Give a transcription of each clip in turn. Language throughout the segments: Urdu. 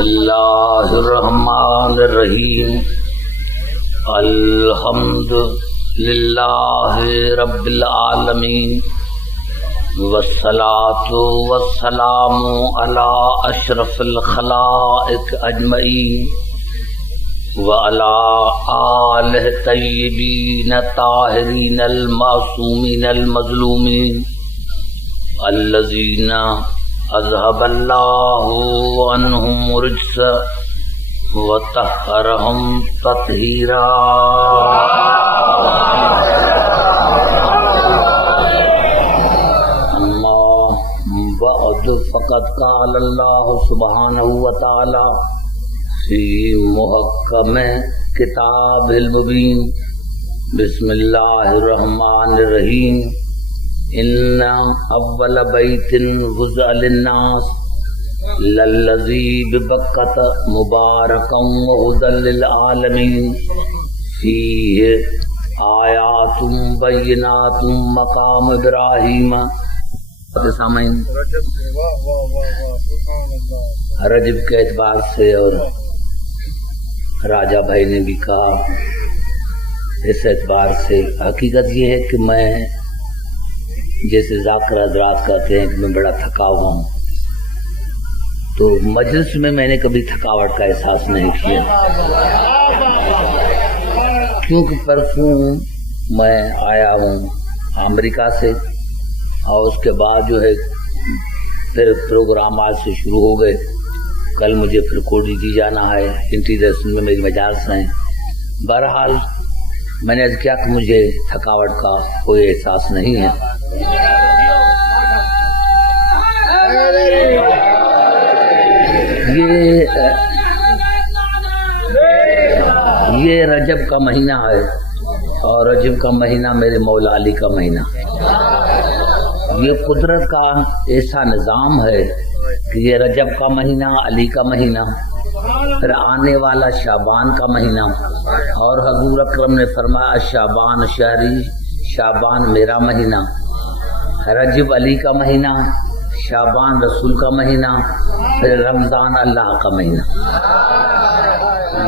اللہ الرحمن الرحیم الحمد للہ رب العالمین والصلاة والسلام علی اشرف الخلائق اجمعین وعلی آلہ طیبین طاہرین المعصومین المظلومین الذین اذهب اللہ عنہم الرجس وطہرہم تطہیرا. اما بعد فقد قال اللہ سبحانہ وتعالی فی محکم کتاب المبین بسم اللہ الرحمن الرحیم ان اول بیت وضع للناس للذی ببکۃ مبارکا وہدی للعالمین فیہ آیات بینات مقام ابراہیم. سامعین، رجب کے اعتبار سے اور راجہ بھائی نے بھی کہا اس اعتبار سے حقیقت یہ ہے کہ میں جیسے ذاکر حضرات کہتے ہیں کہ میں بڑا تھکا ہوا ہوں، تو مجلس میں نے کبھی تھکاوٹ کا احساس نہیں کیا، کیونکہ پرسوں میں آیا ہوں امریکہ سے اور اس کے بعد جو ہے پھر پروگرام آج سے شروع ہو گئے. کل مجھے پھر کوڈی جی جانا ہے، انٹیریئر میں میری مجالس ہیں. بہرحال میں نے کیا کہ مجھے تھکاوٹ کا کوئی احساس نہیں ہے. یہ رجب کا مہینہ ہے اور رجب کا مہینہ میرے مولا علی کا مہینہ. یہ قدرت کا ایسا نظام ہے کہ یہ رجب کا مہینہ علی کا مہینہ، پھر آنے والا شعبان کا مہینہ، اور حضور اکرم نے فرمایا شعبان شہری، شعبان میرا مہینہ. رجب علی کا مہینہ، شعبان رسول کا مہینہ، پھر رمضان اللہ کا مہینہ.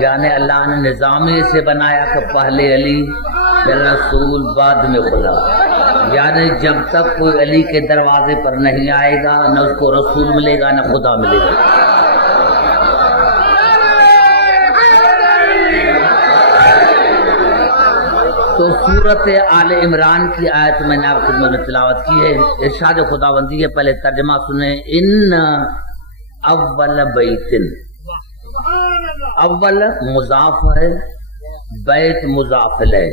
یعنی اللہ نے نظام سے بنایا کہ پہلے علی پھر رسول بعد میں خدا. یعنی جب تک کوئی علی کے دروازے پر نہیں آئے گا نہ اس کو رسول ملے گا نہ خدا ملے گا. تو سورت آل عمران کی آیت میں نے آپ خدمت میں تلاوت کی ہے. ارشاد خداوندی ہے، پہلے ترجمہ سنیں. ان اول بیتن، اول مضاف ہے، بیت مضاف الیہ.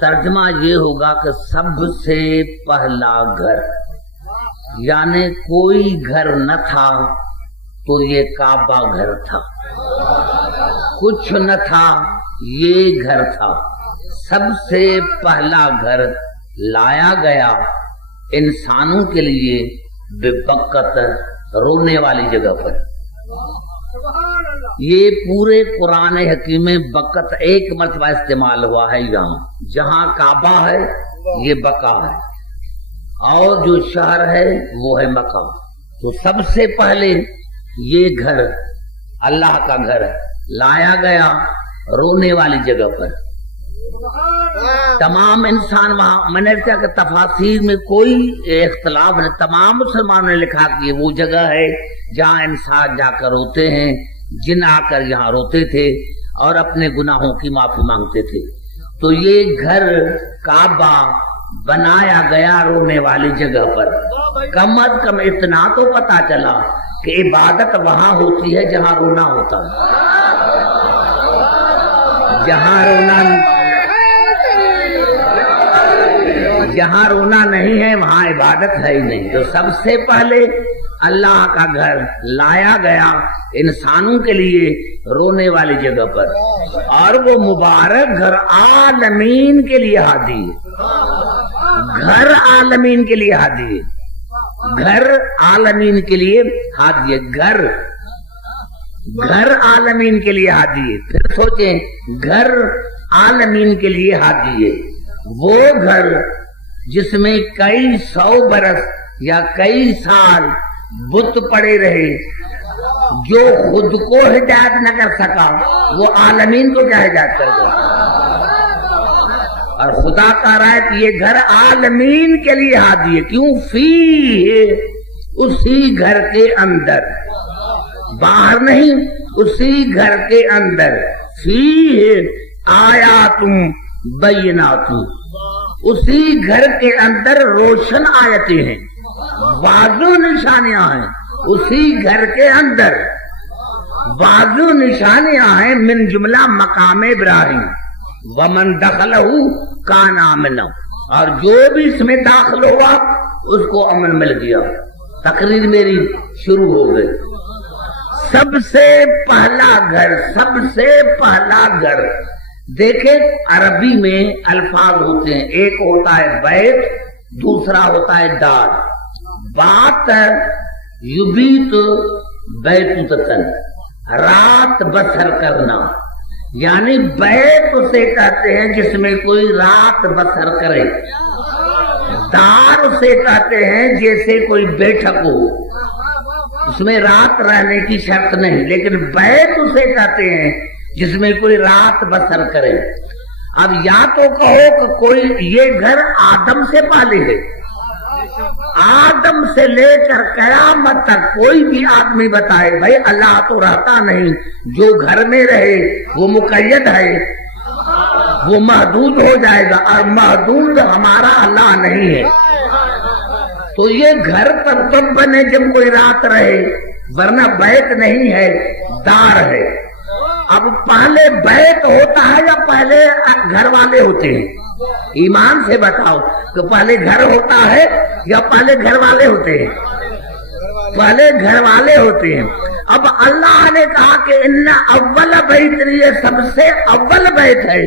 ترجمہ یہ ہوگا کہ سب سے پہلا گھر، یعنی کوئی گھر نہ تھا تو یہ کعبہ گھر تھا، کچھ نہ تھا یہ گھر تھا. سب سے پہلا گھر لایا گیا انسانوں کے لیے ببکت، رونے والی جگہ پر. یہ پورے قرآن حکیم میں بکت ایک مرتبہ استعمال ہوا ہے. یہاں جہاں کعبہ ہے یہ بقا ہے، اور جو شہر ہے وہ ہے مکہ. تو سب سے پہلے یہ گھر اللہ کا گھر لایا گیا رونے والی جگہ پر. تمام انسان وہاں، میں نے کہا کہ تفاسیر میں کوئی اختلاف نہیں، تمام مسلمانوں نے لکھا کہ وہ جگہ ہے جہاں انسان جا کر روتے ہیں. جن آ کر یہاں روتے تھے اور اپنے گناہوں کی معافی مانگتے تھے. تو یہ گھر کعبہ بنایا گیا رونے والی جگہ پر. کم از کم اتنا تو پتا چلا کہ عبادت وہاں ہوتی ہے جہاں رونا ہوتا ہے. جہاں رونا نہیں ہے وہاں عبادت ہے ہی نہیں. تو سب سے پہلے اللہ کا گھر لایا گیا انسانوں کے لیے رونے والی جگہ پر، اور وہ مبارک گھر عالمین کے لیے ہادی ہے. گھر عالمین کے لیے ہادی ہے، گھر عالمین کے لیے ہادی ہے. گھر عالمین کے لیے ہادی ہے. پھر سوچیں، گھر عالمین کے لیے ہادی ہے وہ گھر جس میں کئی سو برس یا کئی سال بت پڑے رہے، جو خود کو ہدایت نہ کر سکا وہ عالمین کو کیا ہدایت کر دے؟ اور خدا کہہ رہا ہے کہ یہ گھر عالمین کے لیے ہادی ہے. کیوں؟ فی اسی گھر کے اندر، باہر نہیں، اسی گھر کے اندر. فی آیات بینات، اسی گھر کے اندر روشن آیتیں ہیں، واضح نشانیاں ہیں. اسی گھر کے اندر واضح نشانیاں ہیں. من جملہ مقام ابراہیم، ومن دخلہ کان آمنا، اور جو بھی اس میں داخل ہوا اس کو امن مل گیا. تقریر میری شروع ہو گئی. سب سے پہلا گھر، سب سے پہلا گھر. دیکھیں عربی میں الفاظ ہوتے ہیں، ایک ہوتا ہے بیت، دوسرا ہوتا ہے دار. بات یبیت بیتوتن، رات بسر کرنا، یعنی بیت اسے کہتے ہیں جس میں کوئی رات بسر کرے. دار اسے کہتے ہیں جیسے کوئی بیٹھک ہو، اس میں رات رہنے کی شرط نہیں، لیکن بیت اسے کہتے ہیں جس میں کوئی رات بسر کرے. اب یا تو کہو کہ کوئی یہ گھر آدم سے پہلے ہے، آدم سے لے کر قیامت تک کوئی بھی آدمی بتائے بھائی اللہ تو رہتا نہیں، جو گھر میں رہے وہ مقید ہے، وہ محدود ہو جائے گا، اور محدود ہمارا اللہ نہیں ہے. تو یہ گھر تب بنے جب کوئی رات رہے، ورنہ بیت نہیں ہے، دار ہے. اب پہلے بیت ہوتا ہے یا پہلے گھر والے ہوتے ہیں؟ ایمان سے بتاؤ کہ پہلے گھر ہوتا ہے یا پہلے گھر والے ہوتے ہیں؟ پہلے گھر والے ہوتے ہیں. اب اللہ نے کہا کہ ان اول بیت، یہ سب سے اول بیت ہے.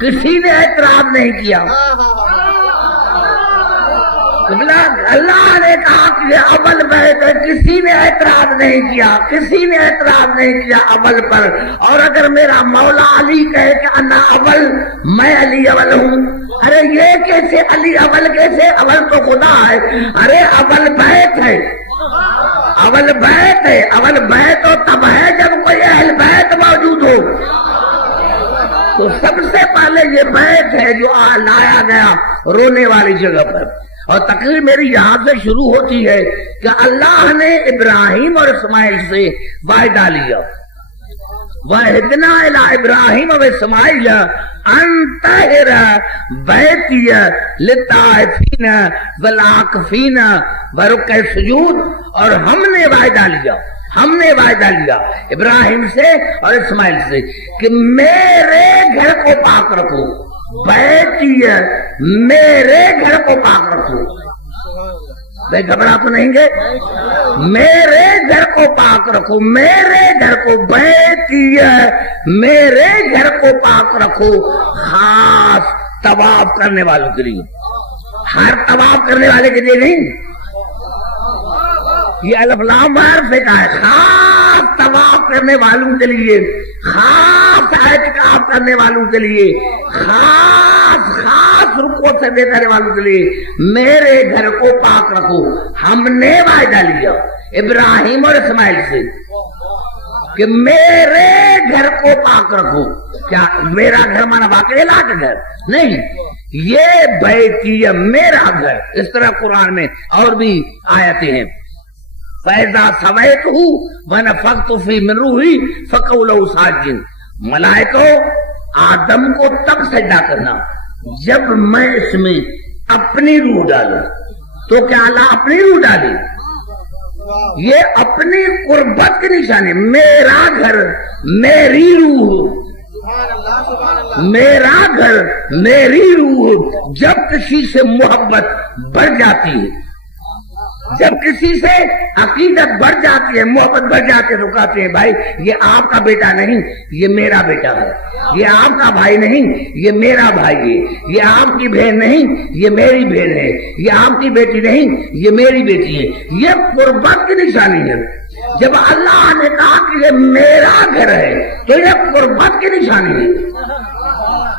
کسی نے اعتراض نہیں کیا. اللہ نے کہا کہ یہ اول بیت ہے، کسی نے اعتراض نہیں کیا، کسی نے اعتراض نہیں کیا اول پر. اور اگر میرا مولا علی کہے کہ انا اول، میں علی اول ہوں، ارے یہ کیسے علی اول کیسے؟ اول تو خدا ہے. ارے اول بیت ہے، اول بیت ہے. اول بیت تو تب ہے جب کوئی اہل بیت موجود ہو. تو سب سے پہلے یہ بیت ہے جو لایا گیا رونے والی جگہ پر. اور تقریر میری یہاں سے شروع ہوتی ہے کہ اللہ نے ابراہیم اور اسماعیل سے وعدہ لیا. وَعِدْنَا إِلَىٰ إِبْرَاهِيمَ وَإِسْمَاعِيلَ أَن طَهِّرَ بَيْتِيَ لِلطَّائِفِينَ وَالْعَاكِفِينَ وَرُكَّعِ السُّجُودِ. اور ہم نے وعدہ لیا ابراہیم سے اور اسماعیل سے کہ میرے گھر کو پاک رکھو. بیٹی میرے گھر کو پاک رکھو. بھائی گھبرا تو نہیں گے؟ میرے گھر کو پاک رکھو، میرے گھر کو. بیٹی میرے گھر کو پاک رکھو، خاص طواف کرنے والوں کے لیے، ہر طواف کرنے والے کے لیے نہیں. یہ الف لام حرف کا ہے. خاص طواف کرنے والوں کے لیے، خاص اعتکاف کرنے والوں کے لیے، خاص رکوع سجدے کرنے والوں کے لیے میرے گھر کو پاک رکھو. ہم نے وعدہ لیا ابراہیم اور اسماعیل سے کہ میرے گھر کو پاک رکھو. کیا میرا گھر مانا واقعی لا کا گھر نہیں، یہ بیتی میرا گھر. اس طرح قرآن میں اور بھی آیتیں ہیں. فَإِذَا سَوَيْتُهُ وَنَفَخْتُ فِيهِ مِن رُوحِي فَقَعُوا لَهُ سَاجِدِينَ. ملائکو آدم کو تب سجدہ کرنا جب میں اس میں اپنی روح ڈالوں. تو کیا اللہ اپنی روح ڈالی؟ یہ اپنی قربت کی نشانی. میرا گھر میری روح، میرا گھر میری روح. جب کسی سے محبت بڑھ جاتی ہے، جب کسی سے عقیدت بڑھ جاتی ہے، محبت بڑھ جاتی ہے، تو کہتے ہیں بھائی یہ آپ کا بیٹا نہیں، یہ میرا بیٹا ہے. یہ آپ کا بھائی نہیں، یہ میرا بھائی ہے. یہ آپ کی بہن نہیں، یہ میری بہن ہے. یہ آپ کی بیٹی نہیں، یہ میری بیٹی ہے. یہ قربت کی نشانی ہے. جب اللہ نے کہا کہ یہ میرا گھر ہے تو یہ قربت کی نشانی ہے.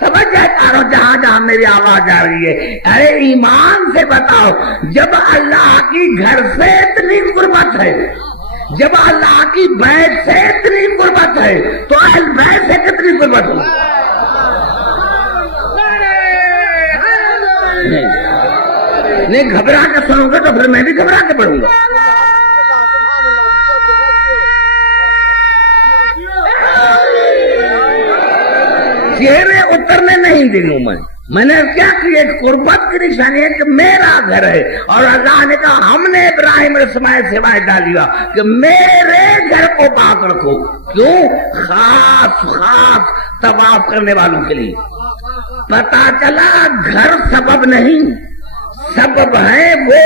سمجھ جاتا رہو جہاں جہاں میری آواز آ رہی ہے. ارے ایمان سے بتاؤ، جب اللہ کی گھر سے اتنی قربت ہے، جب اللہ کی بیت سے اتنی قربت ہے تو اہل بیت سے کتنی قربت ہو؟ نہیں گھبرا کے سنو گے تو پھر میں بھی گھبرا کے پڑھوں گا. چہرے اترنے نہیں دوں میں نے کیا کیا؟ قربت کی نشانی ہے کہ میرا گھر ہے، اور اللہ نے کہا ہم نے ابراہیم اور اسماعیل سے وعدہ ڈالیا کہ میرے گھر کو پاک رکھو. کیوں؟ خاص طواف کرنے والوں کے لیے. پتا چلا گھر سبب نہیں، سبب ہے وہ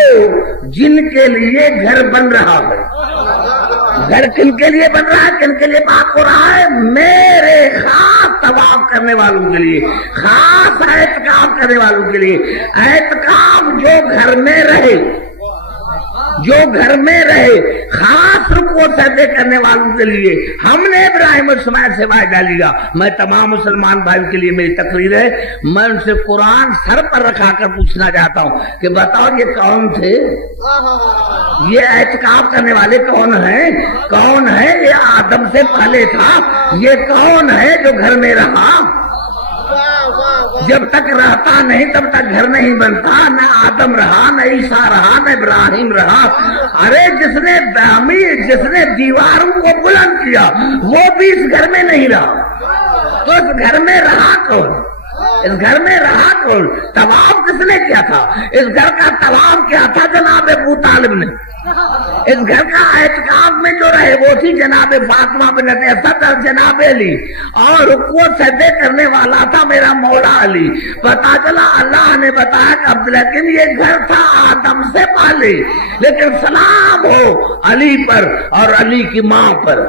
جن کے لیے گھر بن رہا ہے. گھر کن کے لیے بن رہا ہے، کن کے لیے پاک ہو رہا ہے؟ میرے خاص طواف کرنے والوں کے لیے، خاص اعتکاف کرنے والوں کے لیے. اعتکاف جو گھر میں رہے، جو گھر میں رہے، خاص رکوع سجدے کرنے والوں کے لیے ہم نے ابراہیم اور اسماعیل سے وعدہ لیا. میں تمام مسلمان بھائیوں کے لیے میری تقریر ہے، میں ان سے قرآن سر پر رکھا کر پوچھنا چاہتا ہوں کہ بتاؤ یہ کون تھے؟ یہ اعتکاف کرنے والے کون ہیں؟ کون ہے؟ یہ آدم سے پہلے تھا. یہ کون ہے جو گھر میں رہا؟ جب تک رہتا نہیں تب تک گھر نہیں بنتا. نہ آدم رہا، نہ عیسیٰ رہا، نہ ابراہیم رہا. ارے جس نے دیواروں کو بلند کیا وہ بھی اس گھر میں نہیں رہا، تو اس گھر میں رہا کون؟ اس گھر میں رہا کون؟ طواف کس نے کیا تھا؟ اس گھر کا طواف کیا تھا؟ جناب ابو طالب نے. اس گھر کا اعتکاف میں جو رہے وہ تھی جناب فاطمہ بنت اسد اور جناب علی، اور رکوع سجدے کرنے والا تھا میرا مولا علی. پتا چلا اللہ نے بتایا کہ لیکن یہ گھر تھا آدم سے پہلے. لیکن سلام ہو علی پر اور علی کی ماں پر،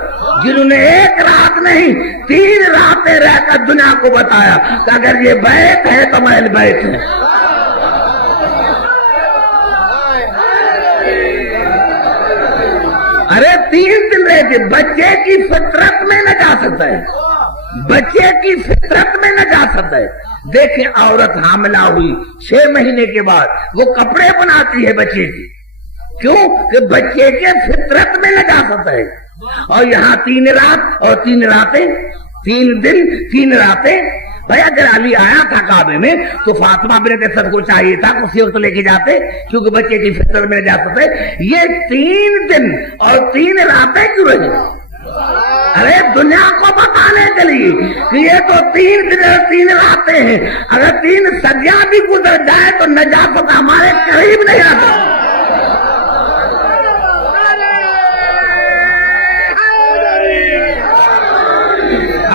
جنہوں نے ایک رات نہیں 3 راتیں رہ کر دنیا کو بتایا کہ اگر یہ بیت ہے تو محل بیت ہے. ارے 3 دن رہے تھے. بچے کی فطرت میں نجاست ہے، بچے کی فطرت میں نجاست ہے. دیکھیں عورت حاملہ ہوئی 6 مہینے کے بعد وہ کپڑے بناتی ہے بچے کی. کیوں؟ کہ بچے کے فطرت میں نجاست ہے. اور یہاں 3 رات اور 3 راتیں، 3 دن 3 راتیں. بھائی اگر علی آیا تھا کعبے میں تو فاطمہ بنت اسد کو چاہیے تھا اسی وقت لے کے جاتے، کیونکہ بچے کی فطرت میں نجاست ہے. یہ 3 دن اور 3 راتیں کیوں رہی؟ ارے دنیا کو بتانے کے لیے کہ یہ تو 3 دن اور 3 راتیں ہیں. اگر 3 صدیاں بھی گزر جائے تو نجاست ہمارے قریب نہیں آتا.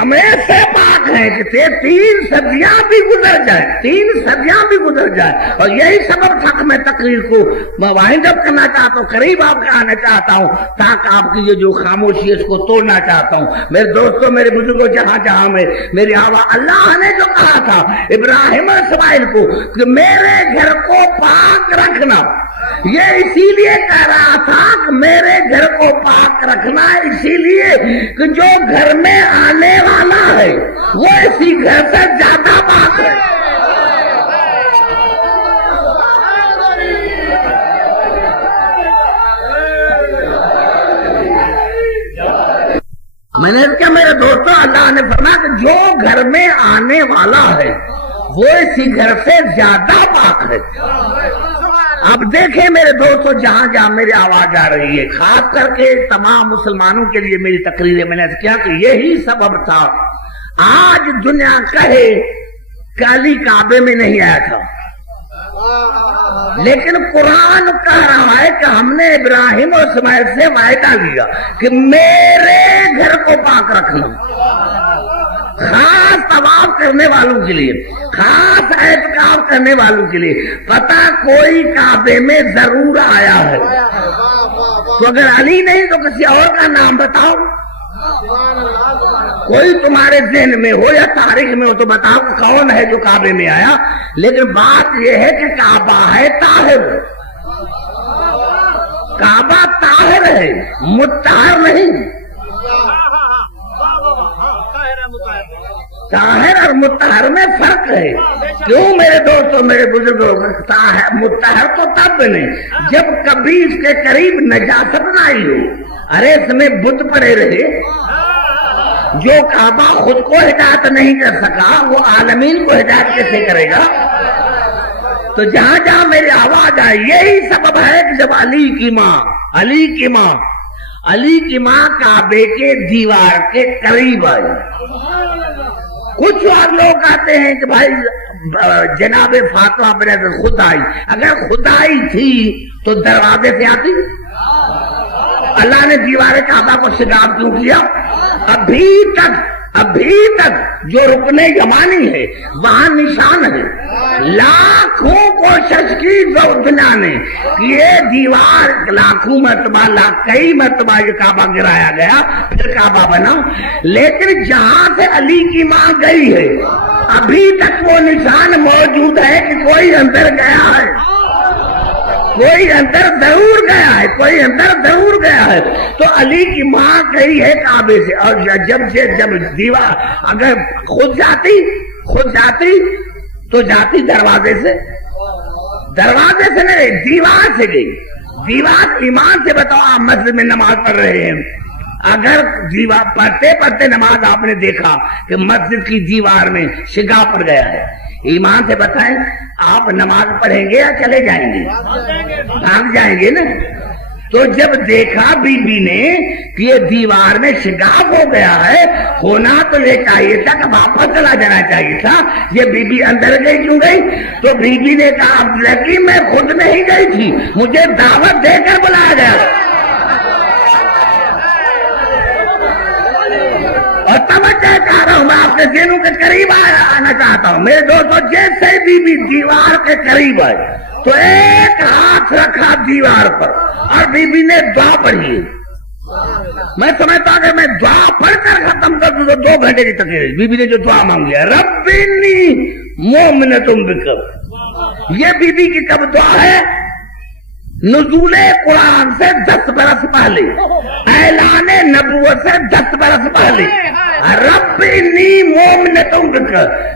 ہمیں سے پاک ہے کہ 3 صدیاں بھی گزر جائے، 3 صدیاں بھی گزر جائے. اور یہی سبب تھا کہ میں تقریر کو وائنڈ اپ کرنا چاہتا ہوں، قریب آپ کے آنا چاہتا ہوں تاکہ آپ کی یہ جو خاموشی ہے اس کو توڑنا چاہتا ہوں. میرے دوستوں، میرے بزرگوں، جہاں جہاں میں میری آواز، اللہ نے جو کہا تھا ابراہیم اور اسماعیل کو کہ میرے گھر کو پاک رکھنا، یہ اسی لیے کہہ رہا تھا کہ میرے گھر کو پاک رکھنا اسی لیے کہ جو گھر میں آنے والا ہے وہ اسی گھر سے زیادہ پاک ہے. میں نے کیا میرے دوستوں، اللہ نے فرمایا کہ جو گھر میں آنے والا ہے وہ اسی گھر سے زیادہ پاک ہے. اب دیکھیں میرے دوستوں، جہاں جہاں میری آواز آ رہی ہے، خاص کر کے تمام مسلمانوں کے لیے میری تقریر میں نے کیا کہ یہی سبب تھا. آج دنیا کہے کہ علی کعبے میں نہیں آیا تھا، لیکن قرآن کہہ رہا ہے کہ ہم نے ابراہیم اور اسماعیل سے وعدہ لیا کہ میرے گھر کو پاک رکھنا. خاص طواف کرنے والوں کے لیے، خاص اعتکاف کرنے والوں کے لیے. پتہ کوئی کعبے میں ضرور آیا ہے، تو اگر علی نہیں تو کسی اور کا نام بتاؤ. کوئی تمہارے ذہن میں ہو یا تاریخ میں ہو تو بتاؤ کون ہے جو کعبے میں آیا. لیکن بات یہ ہے کہ کعبہ ہے طاہر، کعبہ طاہر ہے، مطہر نہیں. طاہر اور مطہر میں فرق ہے. کیوں میرے دوستوں میرے بزرگوں؟ مطہر تو تب بنے جب کبھی اس کے قریب نجاست نہ آئی ہو. ارے اس میں بت پڑے رہے. جو کعبہ خود کو ہدایت نہیں کر سکا وہ عالمین کو ہدایت کیسے کرے گا؟ تو جہاں جہاں میری آواز آئے یہی سبب ہے کہ جب علی کی ماں کعبے کے دیوار کے قریب آئی. کچھ اور لوگ آتے ہیں کہ بھائی جناب فاطمہ بن خود آئی. اگر خود آئی تھی تو دروازے سے آتی؟ اللہ نے دیوار کعبہ کو شگاف کیوں کیا؟ ابھی تک جو رکن یمانی ہے وہاں نشان ہے. لاکھوں کوشش کی دنیا نے کہ یہ دیوار لاکھوں مرتبہ کئی مرتبہ یہ کعبہ گرایا گیا پھر کعبہ بنا، لیکن جہاں سے علی کی ماں گئی ہے ابھی تک وہ نشان موجود ہے کہ کوئی اندر گیا ہے، کوئی اندر ضرور گیا ہے. تو علی کی ماں گئی ہے کعبے سے. اور جب دیوار اگر خود جاتی تو جاتی دروازے سے نہیں، دیوار سے گئی. دیوار ایمان سے بتاؤ آپ مسجد میں نماز پڑھ رہے ہیں، اگر دیوار پڑھتے نماز آپ نے دیکھا کہ مسجد کی دیوار میں شگاف پڑ گیا ہے، ایمان سے بتائیں آپ نماز پڑھیں گے یا چلے جائیں گے؟ بھاگ جائیں گے نا. تو جب دیکھا بی بی نے کہ یہ دیوار میں شگاف ہو گیا ہے، ہونا تو یہ چاہیے تھا کہ واپس چلا جانا چاہیے تھا. یہ بی بی اندر گئی کیوں گئی؟ تو بی بی نے کہا لڑکی میں خود نہیں گئی تھی، مجھے دعوت دے کر بلایا گیا. اور توجہ چاہ رہا ہوں میں آپ کے ذہنوں کے قریب آنا چاہتا ہوں میرے دوستوں. جیسے بی بی دیوار کے قریب آئے تو ایک ہاتھ رکھا دیوار پر اور بی بی نے دعا پڑھی. میں سمجھتا کہ میں دعا پڑھ کر ختم کر دوں تو 2 گھنٹے کی تقریر. بی بی نے جو دعا مانگی ہے ربنی مومنتم بک، یہ بی بی کی کب دعا ہے؟ نزول قرآن سے 10 برس پہلے، اعلان نبوت سے 10 برس پہلے. رب انی مومنتم بک،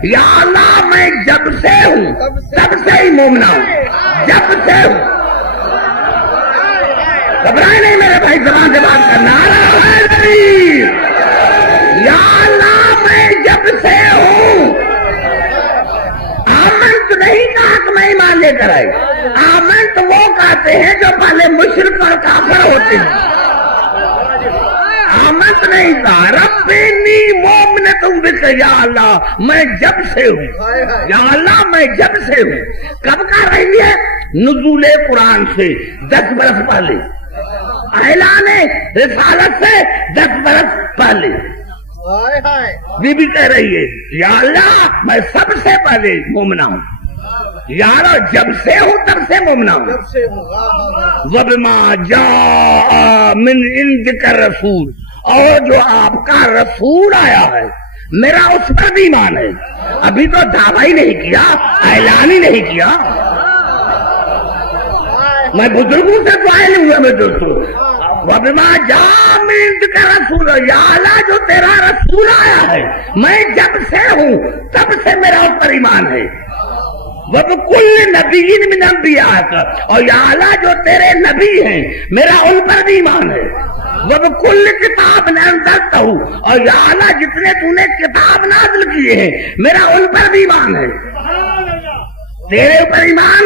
یا اللہ میں جب سے ہوں تب سے ہی مومنہ ہوں، جب سے ہوں. گھبرائے نہیں میرے بھائی، زبان سے بات کرنا. یا اللہ میں جب سے ہوں. آمنت نہیں کہا کہ میں ایمان لے کر آئی، آمنت وہ کہتے ہیں جو پہلے مشرک اور کافر ہوتے ہیں. آمنت نہیں کہا. ربنی مومنتم بک، یا اللہ میں جب سے ہوں، یا اللہ میں جب سے ہوں. کب کہہ رہی ہے؟ نزول قرآن سے 10 برس پہلے، اعلان رسالت سے 10 برس پہلے. بی بی کہہ رہی ہے یا اللہ میں سب سے پہلے مومنہ ہوں، یار جب سے ہوں تب سے مومنہ ہوں. وَبِمَا جَاءَ مِنْ عِنْدِكَ الرَّسُولُ، اور جو آپ کا رسول آیا ہے میرا اس پر بھی ایمان ہے. ابھی تو دعویٰ ہی نہیں کیا، اعلان ہی نہیں کیا. میں بزرگوں سے دعائیں نہیں ہوا. میں دوستوں وَبِمَا جَاءَ مِنْ عِنْدِكَ الرَّسُولُ، یا اللہ جو تیرا رسول آیا ہے میں جب سے ہوں تب سے میرا اس پر ایمان ہے. وَبِكُلِّ نَبِيٍّ مِنْ أَنْبِيَائِكَ، اور یا اللہ جو تیرے نبی ہیں میرا ان پر بھی ایمان ہے. وَبِكُلِّ كِتَابٍ أَنزَلْتَهُ، اور یا اللہ جتنے تو نے کتاب نازل کیے ہیں میرا ان پر بھی ایمان ہے. تیرے اوپر ایمان،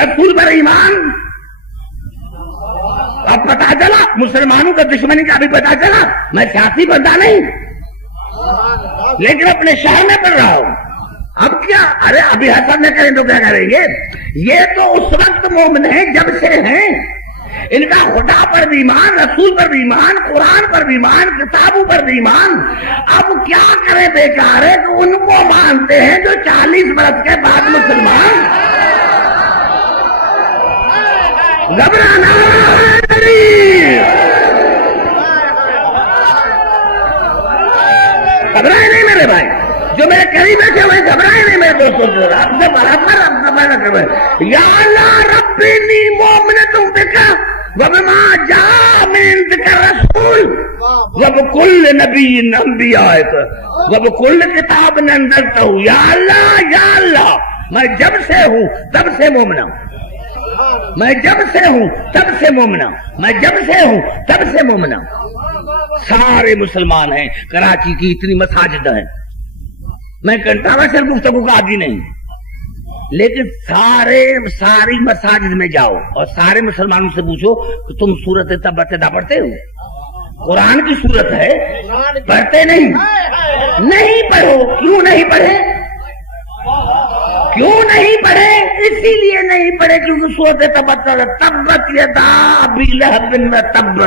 رسول پر ایمان. اب پتا چلا مسلمانوں کا دشمنی کا بھی پتا چلا. میں سیاسی بندہ نہیں لیکن اپنے شہر میں پڑھ رہا ہوں. اب کیا؟ ارے ابھی حسن نہ کریں تو کیا کریں گے؟ یہ تو اس وقت مومن ہیں جب سے ہیں. ان کا خدا پر بھی ایمان، رسول پر بھی ایمان، قرآن پر بھی ایمان، کتابوں پر بھی ایمان. اب کیا کریں بیچارے کہ ان کو مانتے ہیں جو 40 برس کے بعد مسلمان. گھبرانا گھبرائے نہیں میرے بھائی، جو میرے قریب بیٹھے ہوئے گھبرائے نہیں میرے دوستوں. آپ سے برابر یا اللہ ربنی مومنتم بک، وبما جاء من عندك الرسول وبكل نبی انبیائک وبكل کتاب انزلته. یا اللہ میں جب سے ہوں تب سے مومن ہوں، میں جب سے ہوں تب سے مومن ہوں، میں جب سے ہوں تب سے مومن ہوں. سارے مسلمان ہیں، کراچی کی اتنی مساجد ہیں، میں کنٹروورشل گفتگو کا عادی نہیں، لیکن ساری مساجد میں جاؤ اور سارے مسلمانوں سے پوچھو کہ تم سورت تبتدا پڑھتے ہو؟ قرآن کی سورت ہے، پڑھتے نہیں؟ نہیں پڑھو. کیوں نہیں پڑھے؟ کیوں نہیں پڑھے؟ اسی لیے نہیں پڑھے کیونکہ سورت تبت یدا ابی لہب و تب.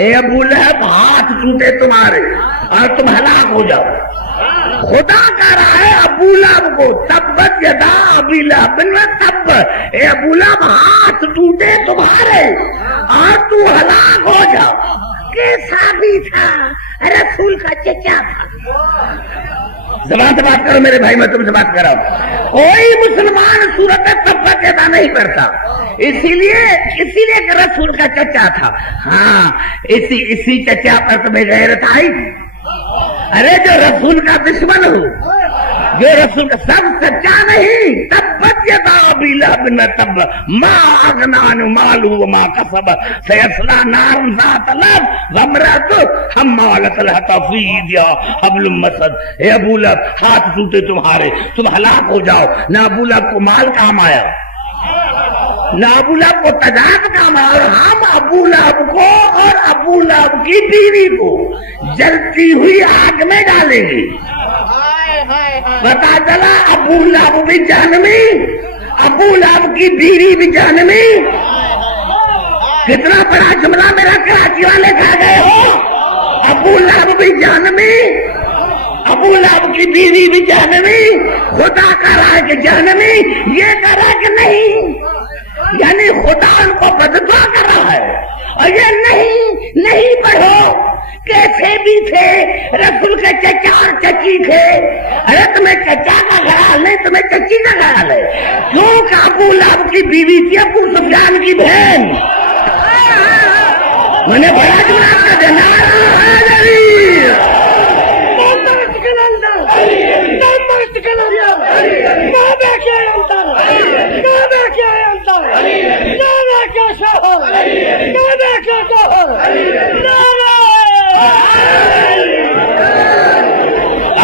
اے ابو لہب ہاتھ ٹوٹے تمہارے اور تم ہلاک ہو جاؤ. خدا کہہ رہا ہے ابو لہب کو تبت یدا ابی لہب و تب. اے ابو لہب ہاتھ ٹوٹے تمہارے اور تو ہلاک ہو جاؤ. کیسا بھی تھا؟ رسول کا چچا تھا. زبان سے بات کرو میرے بھائی، میں تم سے بات کر رہا ہوں. کوئی مسلمان سورت تبت یدا نہیں پڑھتا، اسی لیے کہ رسول کا چچا تھا. ہاں اسی چچا پر تمہیں غیرت آئی. ارے جو رسول کا دشمن ہو، جو رسول کا سب سچا نہیں. تبت یدا ابی لہب و تب ما اغنی عنہ مالہ وما کسب سیصلی نارا ذات لہب وامرأتہ حمالۃ الحطب فی جیدہا حبل من مسد. اے ابو لہب ہاتھ ٹوٹے تمہارے، تم ہلاک ہو جاؤ. نہ ابو لہب کو مال کام آیا، نہ ابو لہب کو تجارت کام آیا، اور ہم ابو لہب کو اور ابو لہب کی بیوی کو جلتی ہوئی آگ میں ڈالیں گے. پتا چلا ابو لہب بھی جہنمی، ابو لہب کی بیوی بھی جہنمی. کتنا بڑا جملہ میرا کراچی والے کھا گئے ہو. ابو لہب بھی جہنمی، ابو لہب کی بیوی بھی جہنمی. خدا کہہ رہا ہے کہ جہنمی، یہ کہہ رہا ہے کہ نہیں. یعنی خدا ان کو بددعا کر رہا ہے. اور یہ نہیں پڑھو. کیسے بھی تھے رسول کے چچا اور چچی تھے. ارے تمہیں چچا کا خیال نہیں، تمہیں چچی کا خیال ہے. کیوں کہ ابو لہب کی بیوی تھی ابو سفیان کی بہن. میں نے بڑا جناب کا دینا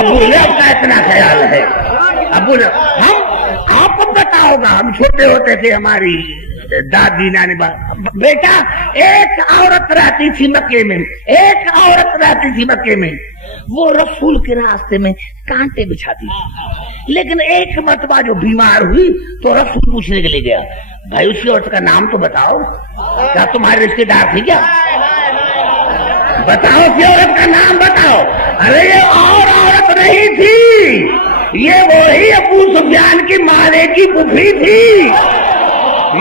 ابو لہب کا اتنا خیال ہے. ابو لہب آپ کو پتا ہوگا، ہم چھوٹے ہوتے تھے، ہماری دادی نانی بیٹا ایک عورت رہتی تھی مکے میں، ایک عورت رہتی تھی مکے میں. وہ رسول کے راستے میں کانٹے بچھاتی تھی. لیکن ایک مرتبہ جو بیمار ہوئی تو رسول پوچھنے کے لیے گیا، بھائی اس کی عورت کا نام تو بتاؤ، کیا تمہارے رشتے دار تھی کیا؟ بتاؤ اس کی عورت کا نام بتاؤ. ارے یہ اور عورت نہیں تھی، یہ وہی ابو سفیان کی مالے کی پھوپھی تھی،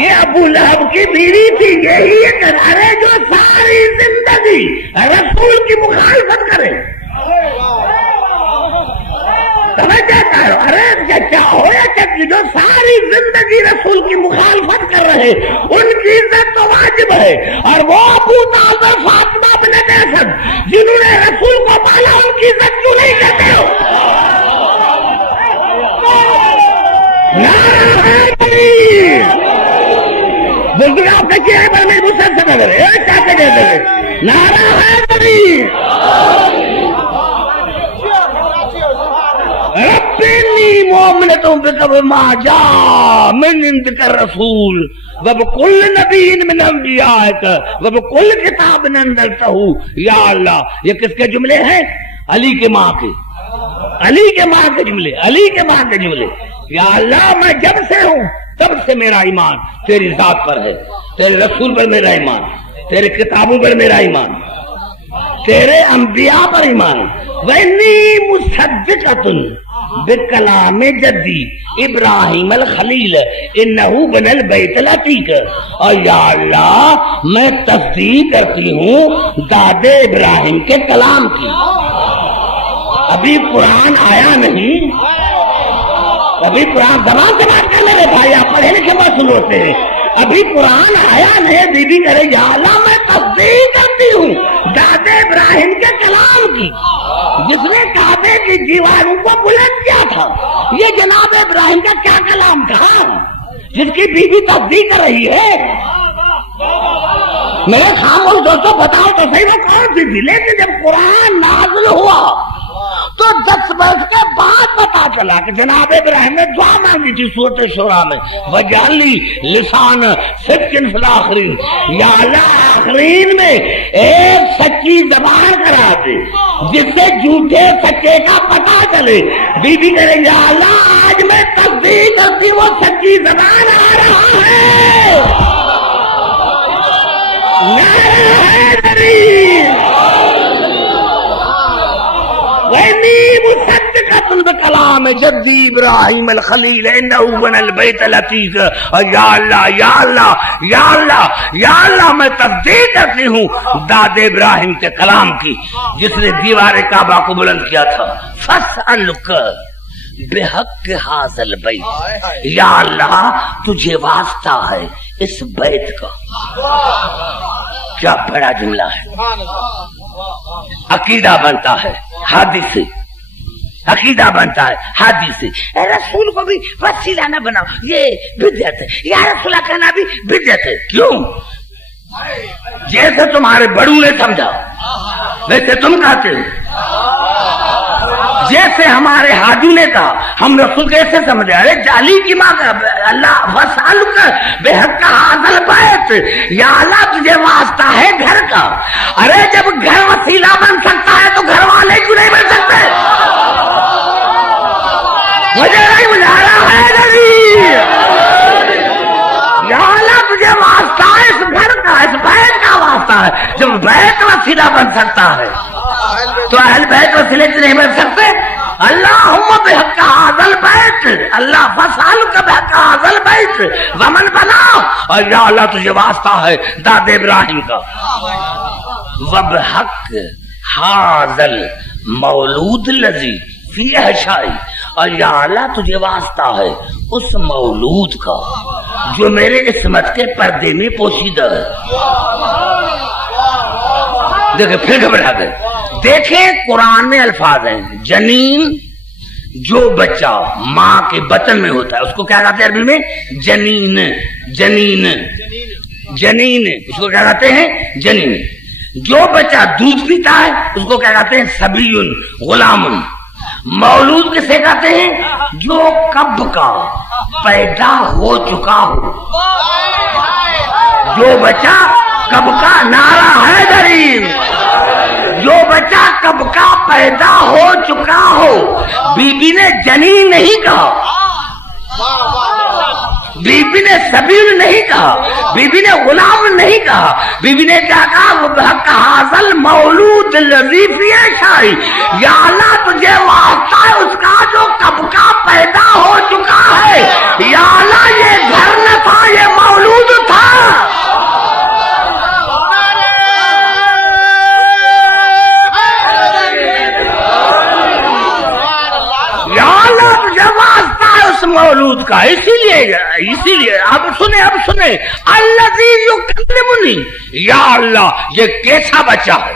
یہ ابو لہب کی بیوی تھی. یہی ایک ارے جو ساری زندگی رسول کی مخالفت کرے. ارے چچا ہو یا چچی، جو ساری زندگی رسول کی مخالفت کر رہے، ان کی عزت تو واجب ہے. اور وہ ابو طالب اور فاطمہ بنت اسد جنہوں نے رسول کو پالا، ان کی عزت کیوں نہیں کرتے ہو؟ بلکہ آپ کے چہرے پر میری مسلسل نظر ہے، چاہتے کہتے ہیں نعرہ حیدری. ربنی مومنتوں بک بما جاء من عندک الرسول وبکل نبی من انبیائک وبکل کتاب انزلتہ. یا اللہ، یہ کس کے جملے ہیں؟ علی کے ماں کے، علی کے ماں کے جملے، علی کے ماں کے جملے. یا اللہ میں جب سے ہوں تب سے میرا ایمان تیری ذات پر ہے، تیرے رسول پر میرا ایمان، تیرے کتابوں پر میرا ایمان، تیرے انبیاء پر ایمان. وَإِنِّي مُصَدِّقَةٌ بِكَلَامِ جَدِّي ابراہیم الخلیل انہو بن البیت العتیق. اور یا اللہ میں تصدیق کرتی ہوں دادے ابراہیم کے کلام کی. ابھی قرآن آیا نہیں، ابھی قرآن زبان سے بات کر میرے بھائی، آپ پڑھے لکھے مسئول ہوتے ہیں. ابھی قرآن آیا نہیں، بی بی کرے یا اللہ میں تصدیق کرتی ہوں دادے ابراہیم کے کلام کی، جس نے کعبے کی دیواروں کو بلند کیا تھا۔ یہ جناب ابراہیم کا کیا کلام تھا جس کی بی بی تصدیق کر رہی ہے؟ میرے خاموش دوستوں بتاؤ تو صحیح میں کون سی تھی؟ لیکن جب قرآن نازل ہوا تو 10 برس کے بعد پتا چلا کہ جناب ابراہیم نے دعا مانگی تھی سورۃ شورى میں، وجعلنی لسان صدق فی الآخرین، یا اللہ آخرین میں ایک سچی زبان کرا دے جس سے جھوٹے سچے کا پتا چلے۔ بی بی کرے یا اللہ آج میں تصدیق کرتی وہ سچی زبان آ رہا ہے۔ کلام جدی ابراہیم الخلیل انہ بن البیت العتیق، یا اللہ یا اللہ یا اللہ یا اللہ میں تصدیق کرتی ہوں داد ابراہیم کے کلام کی جس نے دیوار کعبہ کو بلند کیا تھا۔ فاسألک بحق ھذا البیت، یا اللہ تجھے واسطہ ہے اس بیت کا۔ کیا بڑا جملہ ہے، عقیدہ بنتا ہے حدیث سے، عقیدہ بنتا ہے حدیث سے۔ اے رسول کو بھی وسیلہ نہ بناؤ، یہ بدعت ہے، یا رسول اللہ کہنا بھی بدعت ہے۔ کیوں؟ جیسے تمہارے بڑوں نے سمجھا ویسے تم کہتے ہو، جیسے ہمارے حاجی نے کہا ہم رسول کیسے سمجھے؟ ارے جالی کی ماں کا اللہ وسالک بحق ھذا البیت، یا اللہ تجھے واسطہ ہے گھر کا۔ ارے جب گھر وسیلہ بن سکتا ہے تو گھر والے کیوں نہیں بن سکتے؟ مجھے نہیں بجھا رہا ہے نبی، یا اللہ تجھے واسطہ ہے اس گھر کا، اس بیت کا واسطہ ہے۔ جب بیت وسیلہ بن سکتا ہے تو اہل بیت وسیلے سے نہیں بن سکتے؟ اللہم بحق ھذا البیت، اللہ فاسألک بحق ھذا البیت ومن بنا، اور یا اللہ تجھے واسطہ ہے داد ابراہیم کا۔ وبحق ھذا المولود الذی فی احشائی، اور یا اللہ تجھے واسطہ ہے اس مولود کا جو میرے عصمت کے پردے میں پوشیدہ ہے۔ دیکھیں پھر گھبرا گئے۔ دیکھیں قرآن میں الفاظ ہیں، جنین جو بچہ ماں کے بطن میں ہوتا ہے اس کو کیا کہتے ہیں عربی میں؟ جنین، جنین، جنین، اس کو کیا کہتے ہیں؟ جنین۔ جو بچہ دودھ پیتا ہے اس کو کیا کہتے ہیں؟ صبی، غلام۔ مولود کسے کہتے ہیں؟ جو کب کا پیدا ہو چکا ہو، جو بچہ کب کا، نعرہ ہے دریم، جو بچہ کب کا پیدا ہو چکا ہو۔ بی بی نے جنین نہیں کہا، بی بی نے سبیل نہیں کہا، بی بی نے غلام نہیں کہا، بی بی نے کیا کہا؟ وبحق ھذا المولود الذی فی احشائی، یا اللہ تجھے واسطہ ہے اس کا جو کب کا پیدا ہو چکا ہے۔ یا اللہ یہ گھر نہ تھا، یہ مولود تھا۔ مولود کا، اسی لیے اب سنیں الذی یکلمنی، یا اللہ یہ کیسا بچہ ہے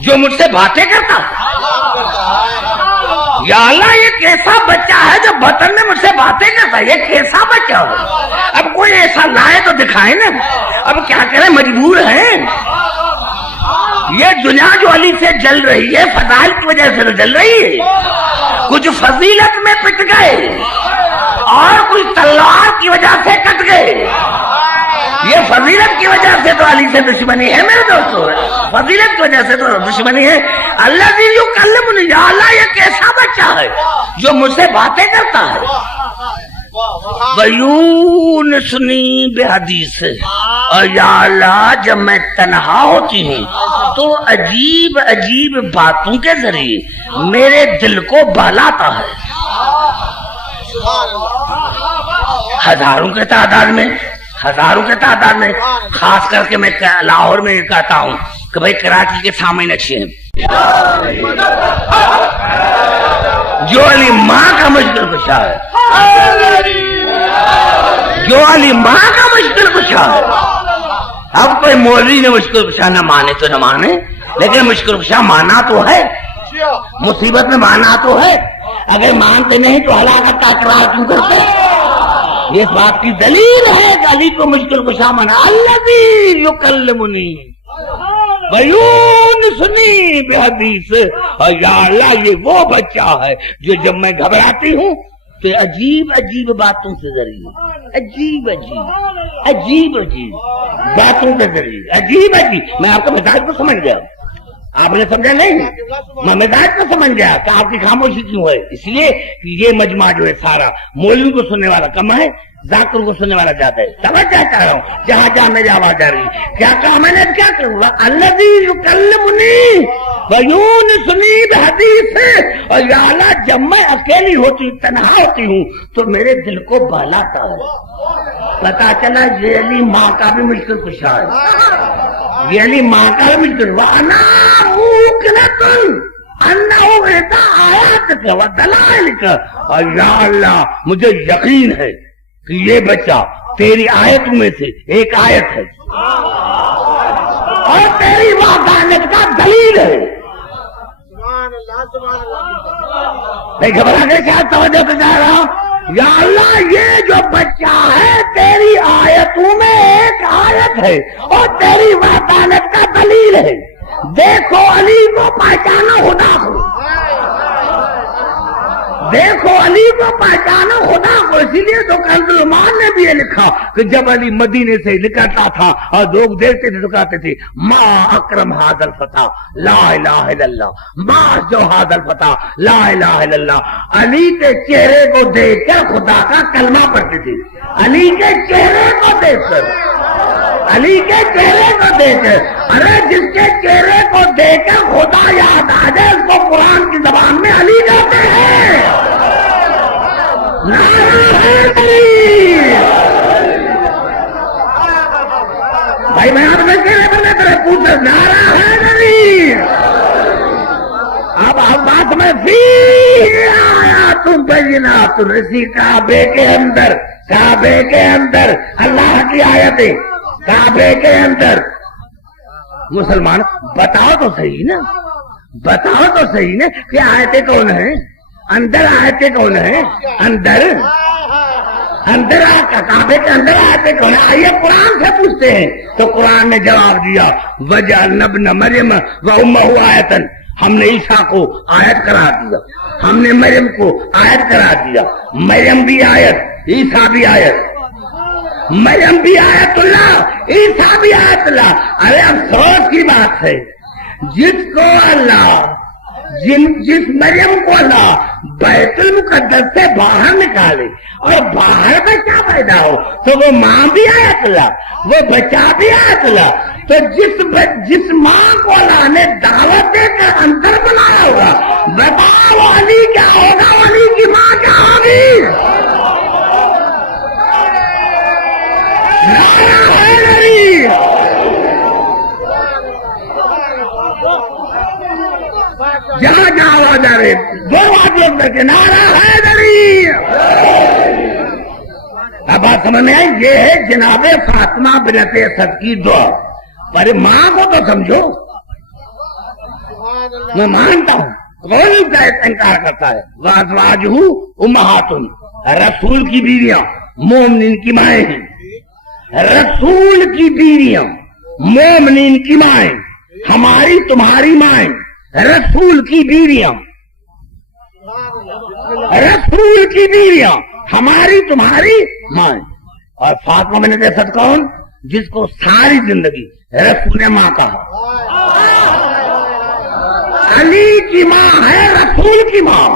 جو مجھ سے باتیں کرتا ہے؟ یا اللہ یہ کیسا بچہ ہے جو بطن میں مجھ سے باتیں کرتا ہے؟ یہ کیسا بچہ ہے؟ اب کوئی ایسا لائے تو دکھائے نا، اب کیا کریں، مجبور ہیں۔ یہ دنیا جو علی سے جل رہی ہے فضائل کی وجہ سے تو جل رہی ہے، کچھ فضیلت میں پٹ گئے اور کچھ تلوار کی وجہ سے کٹ گئے۔ یہ فضیلت کی وجہ سے تو علی سے دشمنی ہے میرے دوستو، فضیلت کی وجہ سے تو دشمنی ہے۔ الذی یکلمنی، یا اللہ یہ کیسا بچہ ہے جو مجھ سے باتیں کرتا ہے۔ ویونسنی بحدیث، اور یا اللہ جب میں تنہا ہوتی ہوں تو عجیب عجیب باتوں کے ذریعے میرے دل کو بہلاتا ہے۔ ہزاروں کے تعداد میں خاص کر کے میں لاہور میں کہتا ہوں کہ بھائی کراچی کے سامنے اچھے ہیں، جو علی ماں کا مشکل کشا ہے، جو علی ماں کا مشکل کشا کشا ہے. اب کوئی مولوی نے مشکل کشا نہ مانے تو نہ مانے، لیکن مشکل کشا مانا تو ہے، مصیبت میں مانا تو ہے. اگر مانتے نہیں تو ہلاکت کا اقرار کیوں کرتے؟ یہ اس بات کی دلیل ہے کہ علی کو مشکل کشا مانا. الذی یکلمنی ویونسنی بحدیث. اور یا اللہ یہ وہ بچہ ہے جو جب میں گھبراتی ہوں تو عجیب عجیب باتوں سے ذریعے، عجیب عجیب عجیب عجیب باتوں کے ذریعے، عجیب عجیب. میں آپ کا مزاج کو سمجھ گیا، آپ نے سمجھا نہیں؟ میں مزاج کو سمجھ گیا کہ آپ کی خاموشی کیوں ہے. اس لیے یہ مجمع جو ہے سارا مولوی کو سننے والا کم ہے، ذاکر کو سننے والا زیادہ ہے. سمجھ چاہتا رہا ہوں جہاں جہاں میری آواز جا رہی ہے. کیا کہا میں نے؟ کیا کہا؟ الذی یکلمنی ویونسنی بحدیث. اور یا اللہ جب میں اکیلی ہوتی ہوں، تنہا ہوتی ہوں تو میرے دل کو بہلاتا ہے. پتا چلا یہ علی ماں کا بھی مشکل کشا ہے، یہ علی ماں کا بھی مشکل. وانا موقنۃ انہ اہدی آیاتک ودلائلک. اور یا اللہ مجھے یقین ہے کہ یہ بچہ تیری آیتوں میں سے ایک آیت ہے اور تیری وحدانیت کا دلیل ہے. نہیں گھبرا کے کیا توجہ سے جا رہا ہوں. یا اللہ یہ جو بچہ ہے تیری آیتوں میں ایک آیت ہے اور تیری وحدانیت کا دلیل ہے. دیکھو علی کو پہچانا خدا کو، دیکھو علی کو پہچانا خدا کو. اسی لیے تو کنز الایمان نے بھی یہ لکھا کہ جب علی مدینے سے نکلتا تھا اور لوگ دیکھتے تھے تو کہتے تھے ما اکرم ھذا الفتى لا الہ الا اللہ، ما جو ھذا الفتى لا الہ الا اللہ. علی کے چہرے کو دیکھ کر خدا کا کلمہ پڑھتے تھے. علی کے چہرے کو دیکھ کر، علی کے چہرے کو دیکھ کر. ارے جس کے چہرے کو دیکھ کر خدا یاد آ جائے اس کو قرآن کی زبان میں علی کہتے ہیں. بھائی میں آپ سے چہرے پر لے کر پوچھا نعرہ حیدری. اب بات میں آیا تم بینات رسی کعبے کے اندر، کعبے کے اندر اللہ کی آیتیں، کعبے کے اندر. مسلمان بتاؤ تو صحیح نا، بتاؤ تو صحیح نا کہ آیتیں کون ہیں اندر؟ آیتیں کون ہیں اندر؟ اندر کعبے کے اندر آیتیں کون ہیں؟ آئیے قرآن سے پوچھتے ہیں. تو قرآن نے جواب دیا وَجَعَلْنَا ابْنَ مَرْيَمَ وَأُمَّهُ آیَةً. ہم نے عیسیٰ کو آیت قرار دیا، ہم نے مریم کو آیت قرار دیا. مریم بھی آیت، عیسیٰ بھی آیت. مریم بھی آیت اللہ، عیسیٰ بھی آیت اللہ. ارے افسوس کی بات ہے جس کو اللہ، جس مریم کو اللہ بیت المقدس سے باہر نکالے اور باہر بچہ پیدا ہو تو وہ ماں بھی آیت اللہ، وہ بچہ بھی آیت اللہ. تو جس ماں کو اللہ نے دعوت دے کر اندر بنایا ہوگا، بتاؤ علی کیا ہوگا؟ علی کی ماں کیا ہوگی؟ نعرہ حیدری. جہاں جہاں آواز آ رہے دو بات کر کے نعرہ حیدری. اب بات سمجھ میں آئی. یہ ہے جناب فاطمہ بنت اسد کی دعا. پر ماں کو تو سمجھو. میں مانتا ہوں کون کا انکار کرتا ہے. وازواجہ امہات، رسول کی بیویاں مومنین کی مائیں ہیں. رسول کی بیویاں مومنین کی مائیں، ہماری تمہاری مائیں. رسول کی بیویاں، رسول کی بیویاں ہماری تمہاری مائیں. اور فاطمہ بنت اسد کون؟ جس کو ساری زندگی رسول نے ماں کہا. علی کی ماں ہے رسول کی ماں.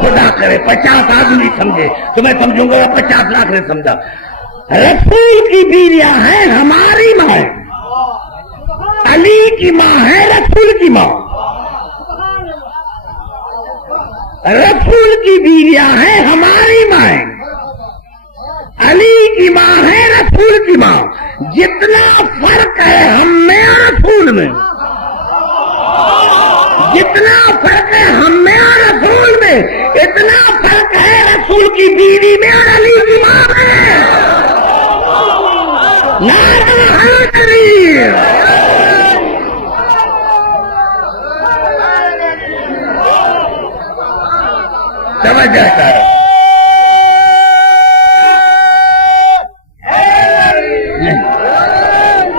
خدا کرے 50 آدمی سمجھے تو میں سمجھوں گا 50 لاکھ نے سمجھا. رسول کی بیویاں ہیں ہماری ماں، علی کی ماں ہے رسول کی ماں. رسول کی بیویاں ہیں ہماری ماں، علی کی ماں ہے رسول کی ماں. جتنا فرق ہے ہم میں رسول میں، جتنا فرق ہے ہم میں رسول میں، اتنا فرق ہے رسول کی بیوی میں اور علی کی ماں میں. سمجھ جاتا ہے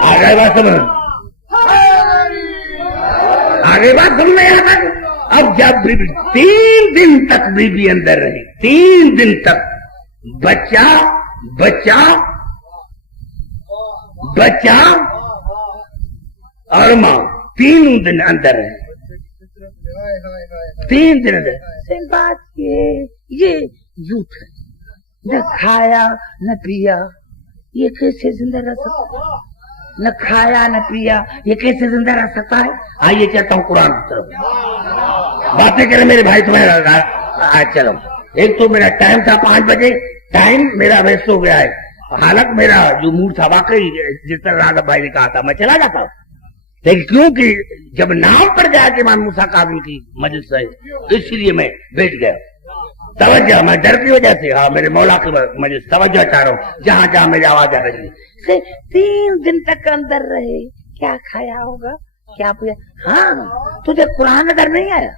آگے بات سمجھ آگے بات سمجھ میں آتا. اب جب 3 دن تک بیوی اندر رہی 3 دن تک بچہ بچہ بچہ اور ماں 3 دن اندر رہے 3 دن اندر. بات یہ جھوٹ ہے. نہ کھایا نہ پیا یہ کیسے زندہ رہ سکتا ہے؟ نہ کھایا نہ پیا یہ کیسے زندہ رہ سکتا ہے؟ آئیے چاہتا ہوں قرآن کی طرف باتیں کریں میرے بھائی. تمہیں چلو ایک تو میرا ٹائم تھا 5 بجے ٹائم میرا ویسٹ ہو گیا ہے. حالانکہ میرا جو موڈ تھا واقعی جس طرح راغب بھائی نے کہا تھا میں چلا جاتا ہوں لیکن کیونکہ جب نام پڑ جائے کہ امام موسیٰ کاظم کی مجلس ہے اس لیے میں بیٹھ گیا. توجہ میں ڈر کی وجہ سے ہاں میرے مولا کی مجلس توجہ چاہ رہا ہوں جہاں جہاں میری آواز آ رہی ہے. 3 دن تک اندر رہے کیا کھایا ہوگا کیا پیا؟ ہاں تجھے قرآن نظر نہیں آیا؟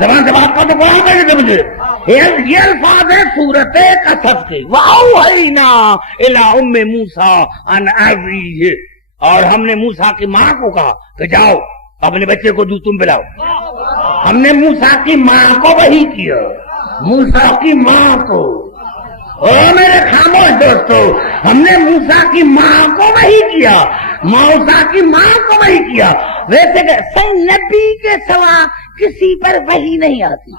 زبان سے بات کر تو قرآن کہنے دے مجھے. یہ الفاظ ہے سورت قصص کے وَأَوْحَيْنَا إِلَىٰ أُمِّ مُوسَىٰ أَنْ أَرْضِعْهُ. اور ہم نے موسیٰ کی ماں کو کہا کہ جاؤ اپنے بچے کو دودھ تم پلاؤ. ہم نے موسیٰ کی ماں کو وحی کیا. موسیٰ کی ماں کو او میرے خاموش دوستو ہم نے موسیٰ کی ماں کو وحی کیا. موسیٰ کی ماں کو وحی کیا. ویسے کہ نبی کے سوا کسی پر وحی نہیں آتی.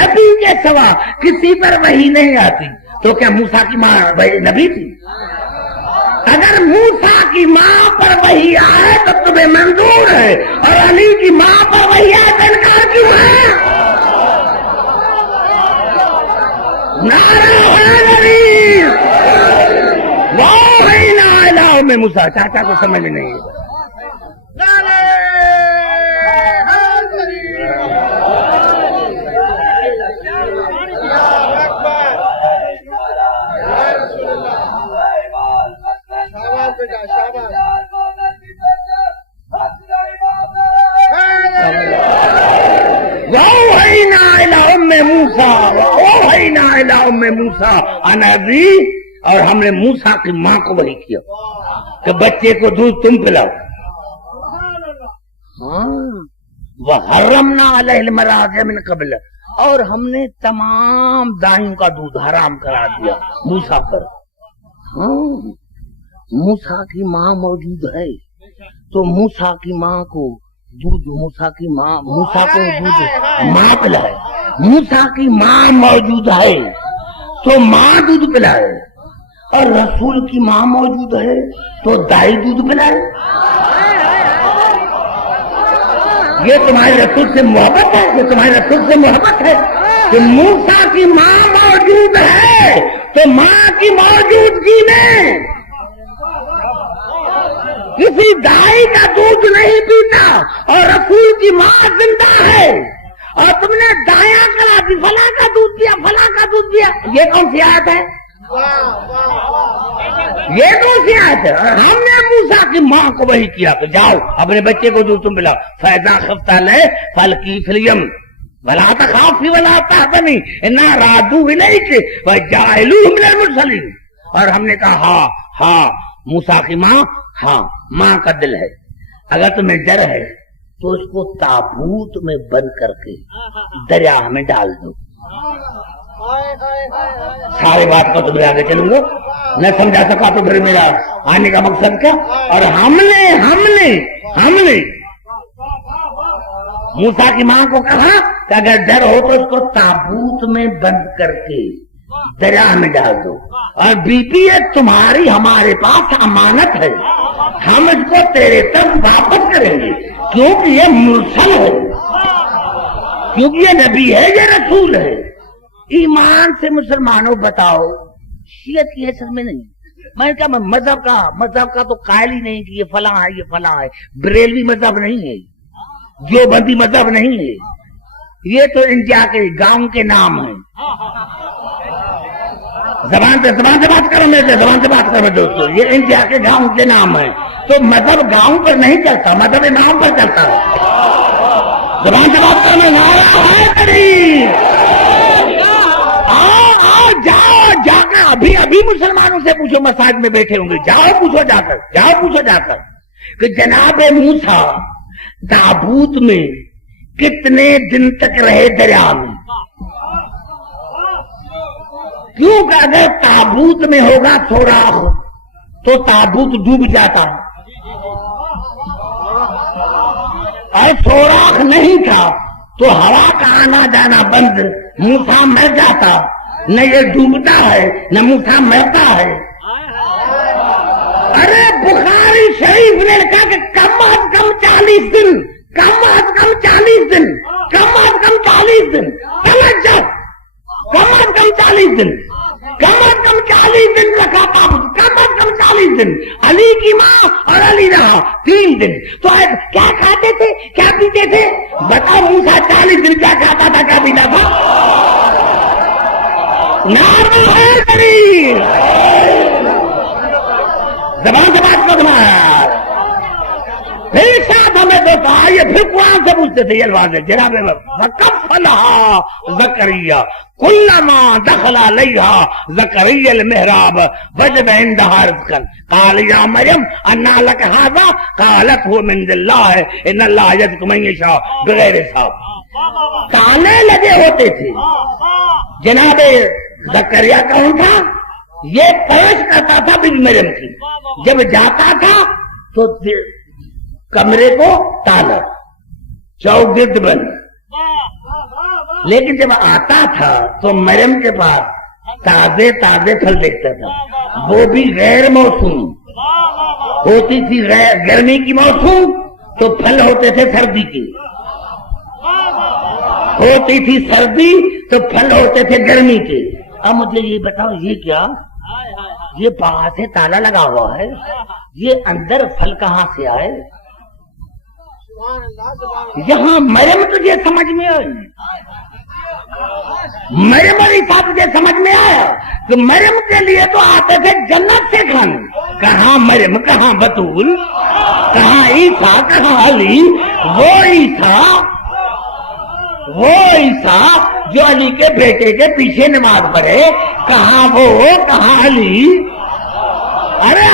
نبی کے سوا کسی پر وحی نہیں آتی. تو کیا موسیٰ کی ماں نبی تھی؟ اگر موسیٰ کی ماں پر وحی آئے تو تمہیں منظور ہے اور علی کی ماں پر وحی آئے تو انکار کیوں ہے؟ نعرہ حیدری وَأَوْحَيْنَا إِلَىٰ أُمِّ مُوسَىٰ. چاچا کو سمجھ نہیں ہے. وَأَوْحَيْنَا إِلَىٰ أُمِّ مُوسَىٰ وَأَوْحَيْنَا إِلَىٰ أُمِّ مُوسَىٰ أَنْ أَرْضِعْهُ. اور ہم نے موسیٰ کی ماں کو وحی کیا کہ بچے کو دودھ تم پلاؤ. وَحَرَّمْنَا عَلَيْهِ الْمَرَاضِعَ مِنْ قَبْلُ. اور ہم نے تمام دائیوں کا دودھ حرام کرا دیا موسیٰ پر. موسیٰ کی ماں موجود ہے تو موسیٰ کی ماں کو دودھ موسیٰ کی ماں موسیٰ کو دودھ ماں پلائے. موسیٰ کی ماں موجود ہے تو ماں دودھ پلائے اور رسول کی ماں موجود ہے تو دائی دودھ پلائے. یہ تمہارے رسول سے محبت ہے. یہ تمہارے رسول سے محبت ہے کہ موسیٰ کی ماں موجود ہے تو ماں کی موجودگی میں کسی دائی کا دودھ نہیں پیتا اور رسول کی ماں زندہ ہے اور تم نے دایا کرا دی فلاں کا دودھ پیا فلاں کا دودھ پیا. یہ کون سی آیت ہے؟ یہ کون سی آیت ہے؟ اور ہم نے موسیٰ کی ماں کو وحی کیا کہ جاؤ اپنے بچے کو دودھ تم پلاؤ. فَإِذَا خِفْتَ عَلَيْهِ فَأَلْقِيهِ فِي الْيَمِّ وَلَا تَخَافِي وَلَا تَحْزَنِي إِنَّا رَادُوهُ إِلَيْكِ وَجَاعِلُوهُ مِنَ الْمُرْسَلِينَ. اور ہم نے کہا ہاں موسیٰ کی ماں ہاں ماں کا دل ہے. اگر تمہیں ڈر ہے تو اس کو تابوت میں بند کر کے دریا میں ڈال دو. ساری بات کو تمہیں آگے چلوں گا. نہ سمجھا سکا تو پھر میرا آنے کا مقصد کیا. اور ہم نے موسیٰ کی ماں کو کہا کہ اگر ڈر ہو تو اس کو تابوت میں بند کر کے دریا میں ڈال دو. اور بی پی یہ تمہاری ہمارے پاس امانت ہے. ہم اس کو تیرے تک واپس کریں گے کیونکہ یہ مرسل ہے کیونکہ یہ نبی ہے یہ رسول ہے. ایمان سے مسلمانوں بتاؤ شیعت کی حیثیت میں نہیں. میں نے کہا مذہب کا تو قائل ہی نہیں کہ یہ فلاں ہے یہ فلاں ہے. بریلوی مذہب نہیں ہے دیوبندی مذہب نہیں ہے. یہ تو انڈیا کے گاؤں کے نام ہیں. زبان سے بات کرو میرے سے، زبان سے بات کرو دوستو. یہ انڈیا کے گاؤں کے نام ہے. تو مذہب گاؤں پر نہیں چلتا، مذہب نام پر چلتا ہے. زبان سے بات کرو. نعرہ حیدری. جا کر ابھی مسلمانوں سے پوچھو، مساجد میں بیٹھے ہوں گے، جاؤ پوچھو جا کر کہ جناب موسیٰ تابوت میں کتنے دن تک رہے دریا میں. کیوں کہ اگر تابوت میں ہوگا سوراخ تو تابوت ڈوب جاتا، اور سوراخ نہیں تھا تو ہوا کا آنا جانا بند، موسیٰ مر جاتا. نہ یہ ڈوبتا ہے نہ موسیٰ مرتا ہے. ارے بخاری شریف نے کہا کہ کم از کم 40 دن، کم از کم 40 دن، کم از کم 40 دن، توجہ، کم از کم 40 دن، کم از کم 40 دن رکھا تابوت، کم از کم 40 دن. علی کی ماں اور علی رہا 3 دن. تو کیا کھاتے تھے، کیا پیتے تھے؟ بتاؤ موسیٰ 40 دن کیا کھاتا تھا، کیا پیتا تھا؟ نعرہ حیدری. زبان سے بات کرو تمہارا. پھر ساتھ ہمیں دیکھا، یہ پھر قرآن سے پوچھتے تھے یہ الفاظ ہے جناب. وَكَفَّلَهَا زَكَرِيَّا كُلَّمَا دَخَلَ عَلَيْهَا زَكَرِيَّا الْمِحْرَابَ وَجَدَ عِندَهَا رِزْقًا قَالَ يَا مَرْيَمُ أَنَّىٰ لَكَ هَٰذَا قَالَتْ هُوَ مِنْ عِندِ اللَّهِ إِنَّ اللَّهَ يَرْزُقُ مَن يَشَاءُ بِغَيْرِ حساب. تانے لگے ہوتے تھے. جناب زکریا کون تھا؟ یہ پرش کرتا تھا بی مریم کی. جب جاتا تھا تو کمرے کو تالا، چوگرد بند. لیکن جب آتا تھا تو مریم کے پاس تازے پھل دیکھتا تھا، وہ بھی غیر موسم. ہوتی تھی گرمی کی موسم تو پھل ہوتے تھے سردی کی، ہوتی تھی سردی تو پھل ہوتے تھے گرمی کے. اب مجھے یہ بتاؤ، یہ کیا، یہ باہر سے تالا لگا ہوا ہے، یہ اندر پھل کہاں سے آئے؟ یہاں مریم تجھے سمجھ میں آئی، مریم علیہ السلام تجھے سمجھ میں آیا کہ مریم کے لیے تو آتے تھے جنت سے کھانے. کہاں مریم، کہاں بطول، کہاں عیسیٰ، کہاں علی. وہ عیسیٰ جو علی کے بیٹے کے پیچھے نماز پڑھے، کہاں وہ، کہاں علی. ارے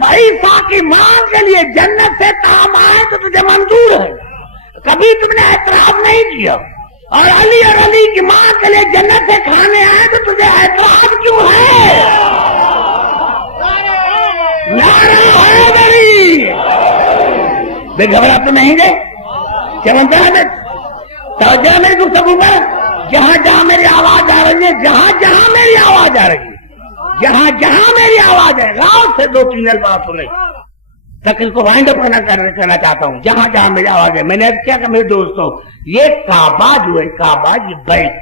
بھائی، عیسیٰ کی ماں کے لیے جنت سے کام آئے تو تجھے منظور ہے، کبھی تم نے اعتراض نہیں کیا. اور علی کی ماں کے لیے جنت سے کھانے آئے تو تجھے اعتراض کیوں ہے؟ نعرہ حیدری. بے گھبرا تو نہیں گئے، چمنتا ہے توجہ میری گفتگو پر. جہاں جہاں میری آواز آ رہی ہے، جہاں میری آواز آ رہی ہے، جہاں میری آواز ہے، غور سے 2-3 الفاظ سنے تقریر کو وائنڈ اپ کرنا چاہتا ہوں. جہاں میری آواز ہے، میں نے کیا کہ میرے دوستوں، یہ کعبہ جو ہے، کعبہ یہ بیت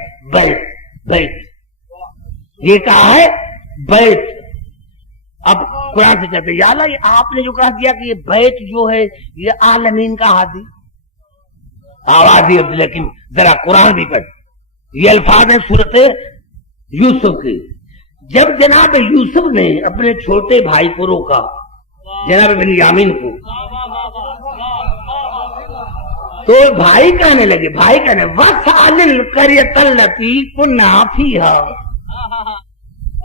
یہ کہا ہے بیت. اب قرآن سے چلتے یا اللہ، یہ آپ نے جو کہا دیا کہ یہ بیت جو ہے یہ عالمین کا ہادی آواز ہی. لیکن ذرا قرآن بھی پڑھ. یہ الفاظ ہیں سورت یوسف کے. جب جناب یوسف نے اپنے چھوٹے بھائی کو روکا، جناب بنیامین کو، تو بھائی کہنے لگے، وَاسْأَلِ الْقَرْيَةَ الَّتِي كُنَّا فِيهَا.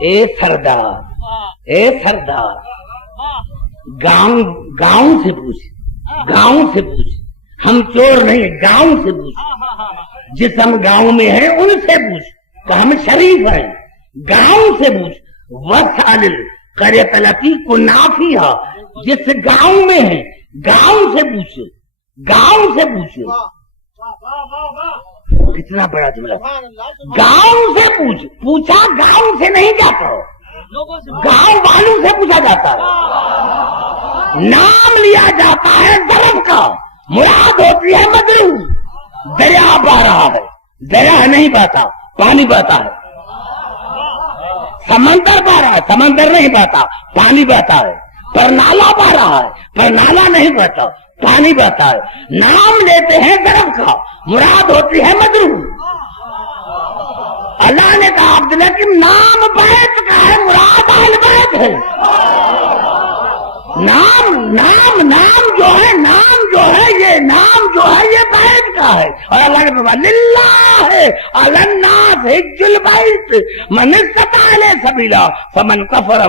اے سردار گاؤں سے پوچھ، ہم چور نہیں، گاؤں سے پوچھ. جس ہم گاؤں میں ہیں ان سے پوچھ کہ ہم شریف ہیں. گاؤں سے پوچھ. وَاسْأَلِ الْقَرْيَةَ الَّتِي كُنَّا فِيهَا. جس گاؤں میں ہیں گاؤں سے پوچھ. کتنا بڑا جملہ. گاؤں سے پوچھا گاؤں سے نہیں جاتا، گاؤں والوں سے پوچھا جاتا ہے. نام لیا جاتا ہے ظرف کا، مراد ہوتی ہے مدرو. دریا بہ رہا ہے، دریا نہیں بہتا، پانی بہتا ہے. سمندر بہ رہا ہے، سمندر نہیں بہتا، پانی بہتا ہے. پر نالا بہ رہا ہے، پر نالا نہیں بہتا، پانی بہتا ہے. نام لیتے ہیں ظرف کا، مراد ہوتی ہے مدرو. اللہ نے کہا عبداللہ کہ نام بیت کا ہے مراد اہل بیت ہے. نام جو ہے یہ بیت کا ہے. اور اللہ نے فرمایا للہ علی الناس حج البیت من استطاع الیہ سبیلا فمن کفر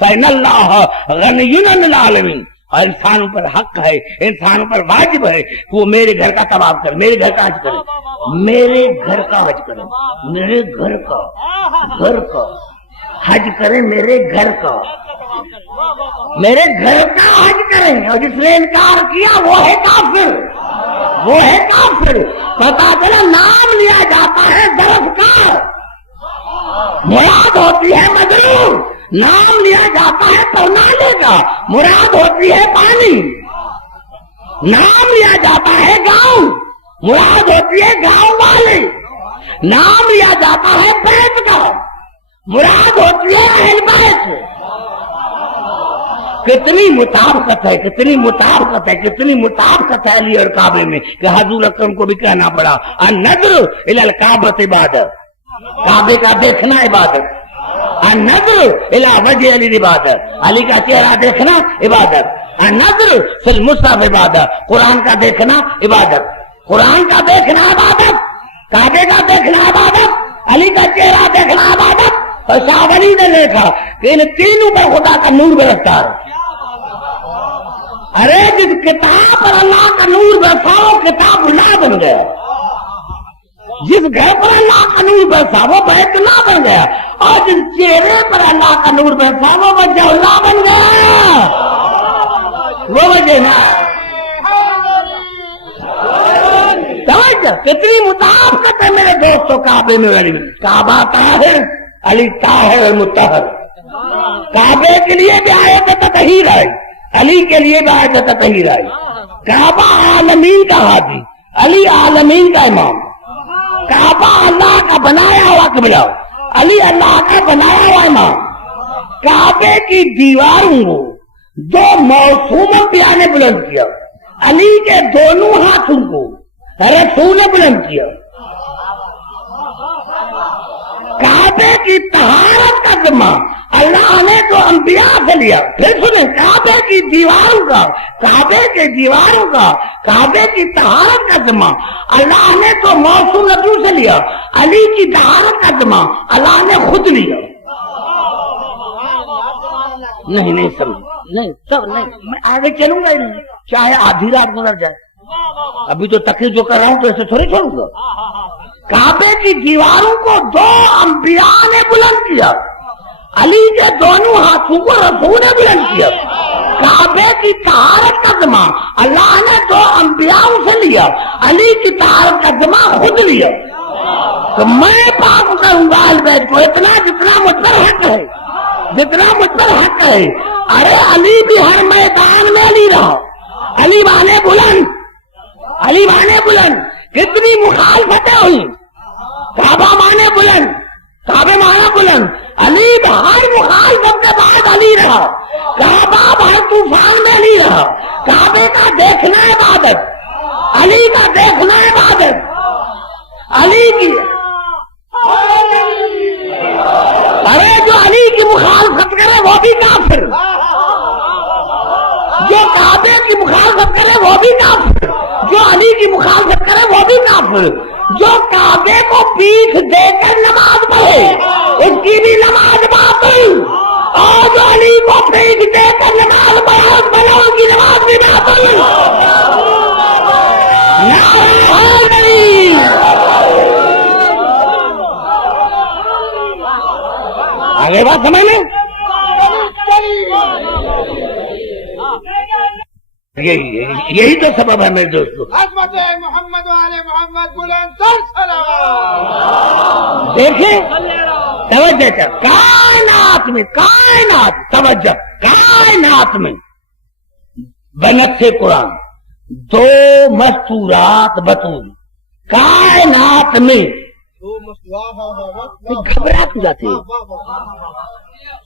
فإن اللہ غنی عن العالمین. اور انسانوں پر حق ہے, انسانوں پر واجب ہے کہ وہ میرے گھر کا طواف کرے, میرے گھر کا حج کرے, میرے گھر کا حج کرے, میرے گھر کا حج کرے, میرے گھر کا حج کریں. اور جس نے انکار کیا وہ ہے کافر. پتا چلا نام لیا جاتا ہے ظرف کا, مراد ہوتی ہے مجرور. نام لیا جاتا ہے پرنالے کا, مراد ہوتی ہے پانی. نام لیا جاتا ہے گاؤں, مراد ہوتی ہے گاؤں والے. نام لیا جاتا ہے بیت کا, مراد ہوتی ہے اہل بیت. کتنی مطابقت ہے علی اور کعبے میں کہ حضور اکرم کو بھی کہنا پڑا النظر الی الکعبۃ عبادت, کعبے کا دیکھنا عبادت. النظر الی وجہ علی عبادت, علی کا چہرہ دیکھنا عبادت. النظر فی المصحف عبادت, قرآن کا دیکھنا عبادت. قرآن کا دیکھنا عبادت, کعبے کا دیکھنا عبادت, علی کا چہرہ دیکھنا عبادت. اور صاحب علی نے دیکھا کہ ان تینوں پر خدا کا نور برستا ہے. ارے جس کتاب پر اللہ کا نور برسا وہ کتاب اللہ بن گیا, جس گھر پر اللہ کا نور برسا وہ بیت اللہ بن گیا, اور جس چہرے پر اللہ کا نور برسا وہ وجہ اللہ بن گیا. وہ وجہ نہ کتنی مطابقت ہے میرے دوستوں کعبے میں. کعبہ طاہر, علی طاہر اور مطہر. کعبے کے لیے بھی آیت تطہیر آئی, علی کے لیے بھی آیت تطہیر آئی. کعبہ عالمین کا حاجی, علی عالمین کا امام. کعبہ اللہ کا بنایا ہوا قبلہ, علی اللہ کا بنایا ہوا امام. کعبے کی دیواروں کو دو معصوم انبیاء نے بلند کیا, علی کے دونوں ہاتھوں کو رسول نے بلند کیا. کعبے کی طہارت کا ذمہ اللہ نے تو انبیاء سے لیا. پھر سنیں, کعبے کی دیواروں کا, کعبے کی طہارت کا ذمہ اللہ نے تو موصوم نبیوں سے لیا. علی کی طہارت کا ذمہ اللہ نے خود لیا. نہیں سمجھ, نہیں سب نہیں, میں آگے چلوں گا ہی نہیں, چاہے آدھی رات گزر جائے. ابھی تو تقریر جو کر رہا ہوں تو ایسے تھوڑی چھوڑوں گا. کعبے کی دیواروں کو دو انبیاء نے بلند کیا, علی کے دونوں ہاتھوں کو رسول نے بلند کیا. کعبے کی طہارت کا ذمہ اللہ نے دو انبیاء سے لیا, علی کی طہارت کا ذمہ خود لیا. تو میں پاک کروں گا اہل بیت کو اتنا جتنا مجھ پر حق ہے, ارے علی بھی ہر میدان میں علی رہا, علی بانے بلند. کتنی مخالفتیں ہوئی, کعبہ مانے بلند, کعبے مانا بلند. علی ہر مخالفت کے بعد علی رہا, کعبہ ہر طوفان میں علی رہا. کعبے کا دیکھنا عبادت, علی کا دیکھنا عبادت. علی کی ارے جو علی کی مخالفت کرے وہ بھی کافر, جو کعبے کی مخالفت کرے وہ بھی کافر, جو علی کی مخالفت کرے وہ بھی کافر. جو کعبے کو پیٹھ دے کر نماز پڑھے اس کی بھی نماز باطل, اور جو علی کو پیٹھ دے کر نماز پڑھے اس کی نماز بھی باطل. آگے بات سمجھ لیں. یہی تو سبب ہے میرے دوستو. عظمت محمد والے محمد بلند تر صلوات. دیکھیں توجہ, کائنات میں بنت سے قرآن دو مستورات بطول, کائنات میں گھبرا کیوں جاتے ہیں؟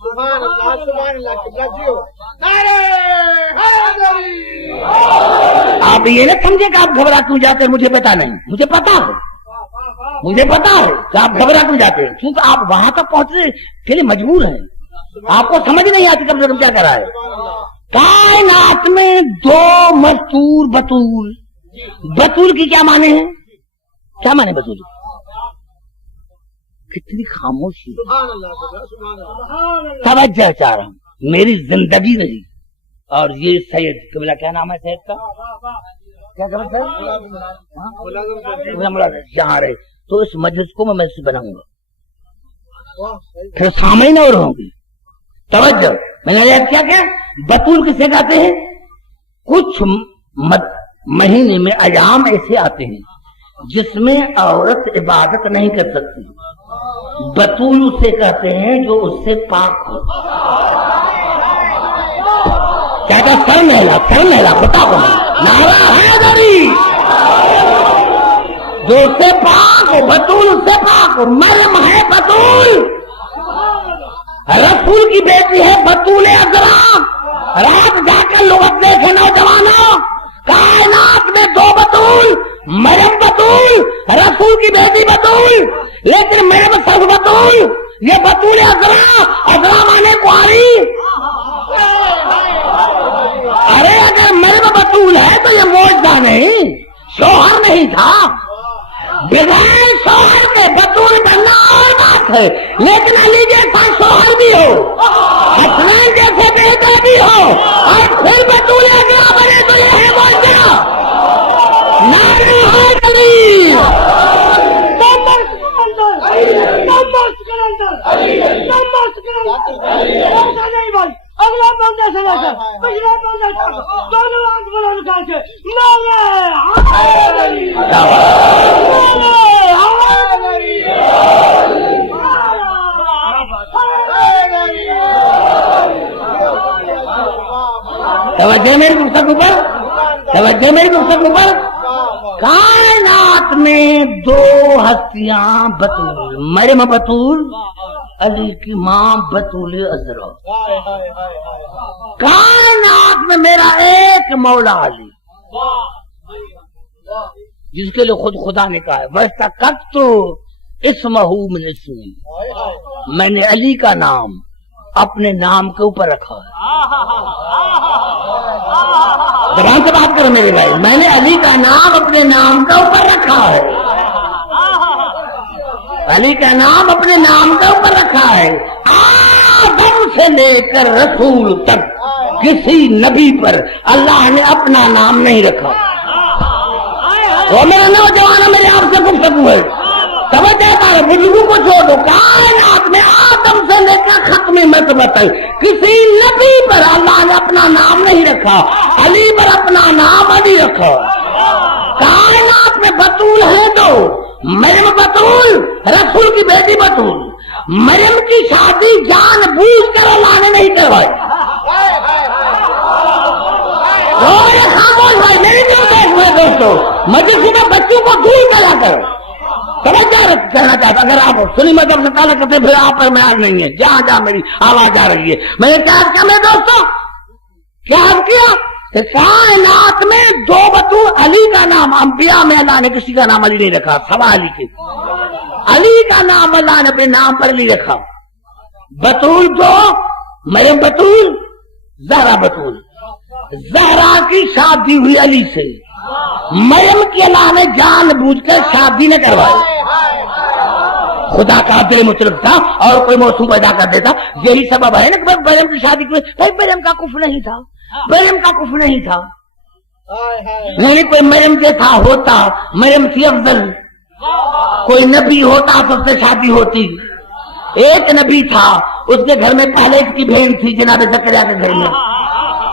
سبحان اللہ قبلہ جیو. نعرہ حیدری. آپ یہ نہ سمجھے کہ آپ گھبرا کیوں جاتے ہیں, مجھے پتا نہیں, مجھے پتا ہے. مجھے پتا ہے کہ آپ گھبرا کیوں جاتے ہیں، کیونکہ آپ وہاں تک پہنچنے کے لیے مجبور ہیں، آپ کو سمجھ نہیں آتی کم سے کم کیا کر رہا ہے۔ کائنات میں دو مستور بطول، بطول کی کیا معنی ہے؟ کیا معنی بطول؟ کتنی خاموشی، توجہ چاہ رہا ہوں، میری زندگی نہیں۔ اور یہ سید قبلہ، کیا نام ہے سید کا؟ کیا یہاں رہے تو اس مجلس کو میں سے بناؤں گا، پھر سامعین اور ہوں گی۔ توجہ، میں نے کیا کیا بطول کسے کہتے ہیں؟ کچھ مہینے میں ایام ایسے آتے ہیں جس میں عورت عبادت نہیں کر سکتی، بطول اسے کہتے ہیں جو اس سے پاک ہو۔ کہتا سر مہلا خطا کو نعرہ حیدری، جو اس سے پاک ہو، بطول اس سے پاک ہو۔ مریم ہے بطول، رسول کی بیٹی ہے بطول عذرا۔ رات جا کر لغت دیکھے نوجوانوں، کائنات میں دو بطول، مریم بطول، رسول کی بیٹی بطول، لیکن مریم سب بطول، یہ بطول عذرا، عذرا مانے کاری۔ ارے اگر مریم بطول ہے تو یہ معجزہ نہیں، شوہر نہیں تھا۔ بغیر شوہر کے بطول بننا اور بات ہے، لیکن علی جیسا شوہر بھی ہو، حسنین جیسے بیٹا بھی ہو، اور پھر بطول عذرا بنے تو یہ ہے معجزہ۔ نعرہ حیدری، اگلا بندے سے لے کر پچھلے بندے تک دونوں آنکھ بلند کر کے نعرہ حیدری، توجہ میری گفتگو پر، توجہ میری گفتگو پر۔ کائنات میں دو ہستیاں بطول، مریم بطول، علی کی ماں بطول عذرا۔ کائنات میں میرا ایک مولا علی، جس کے لیے خود خدا نے کہا ہے وَاسْتَقَقْتُ اسمہ من اسمی، میں نے علی کا نام اپنے نام کے اوپر رکھا ہے۔ زبان سے بات کرو میرے بھائی، میں نے علی کا نام اپنے نام کے اوپر رکھا ہے، علی کا نام اپنے نام کے اوپر رکھا ہے۔ آدم سے لے کر رسول تک کسی نبی پر اللہ نے اپنا نام نہیں رکھا۔ وہ میرے نوجوان، میرے آپ سے گفتگو ہے، توجہ کرو، بزرگوں کو چھوڑ دو۔ کائنات میں آدم سے لے کر ختم مرتبہ تک کسی نبی پر اللہ نے اپنا نام نہیں رکھا، علی پر اپنا نام علی رکھا۔ کائنات میں بطول ہے دو، مریم بطول، رسول کی بیٹی بطول۔ مریم کی شادی جان بوجھ کر اللہ نے نہیں کروائی۔ خاموش بھائی، میری دوستوں، مجلس میں بچوں کو دور کرا کر توجہ کہنا چاہتا، اگر آپ سنی مذہب سے تعلق کرتے پھر آپ پر معیار نہیں ہے، جہاں جہاں میری آواز آ رہی ہے۔ میں نے کیا میرے دوستوں، کیا کیا کہ کائنات میں دو بطول، علی کا نام انبیاء میں اللہ نے کسی کا نام علی نہیں رکھا، سوا علی کے، علی کا نام اللہ نے اپنے نام پر علی رکھا۔ بطول دو، مریم بطول، زہرا بطول۔ زہرا کی شادی ہوئی علی سے، مریم کی اللہ نے جان بوجھ کر شادی نہ کروائی۔ خدا کا دل مطلب تھا اور کوئی موسم پیدا کر دیتا، یہی سبب ہے نا کہ مریم کی شادی کی۔ مریم کا کفر نہیں تھا، مریم کا کفر نہیں تھا، نہیں کوئی مریم جیسا ہوتا، مریم تھی افضل، کوئی نبی ہوتا تو اس سے شادی ہوتی۔ ایک نبی تھا، اس کے گھر میں پہلے اس کی بہن تھی، جناب زکریا کے گھر میں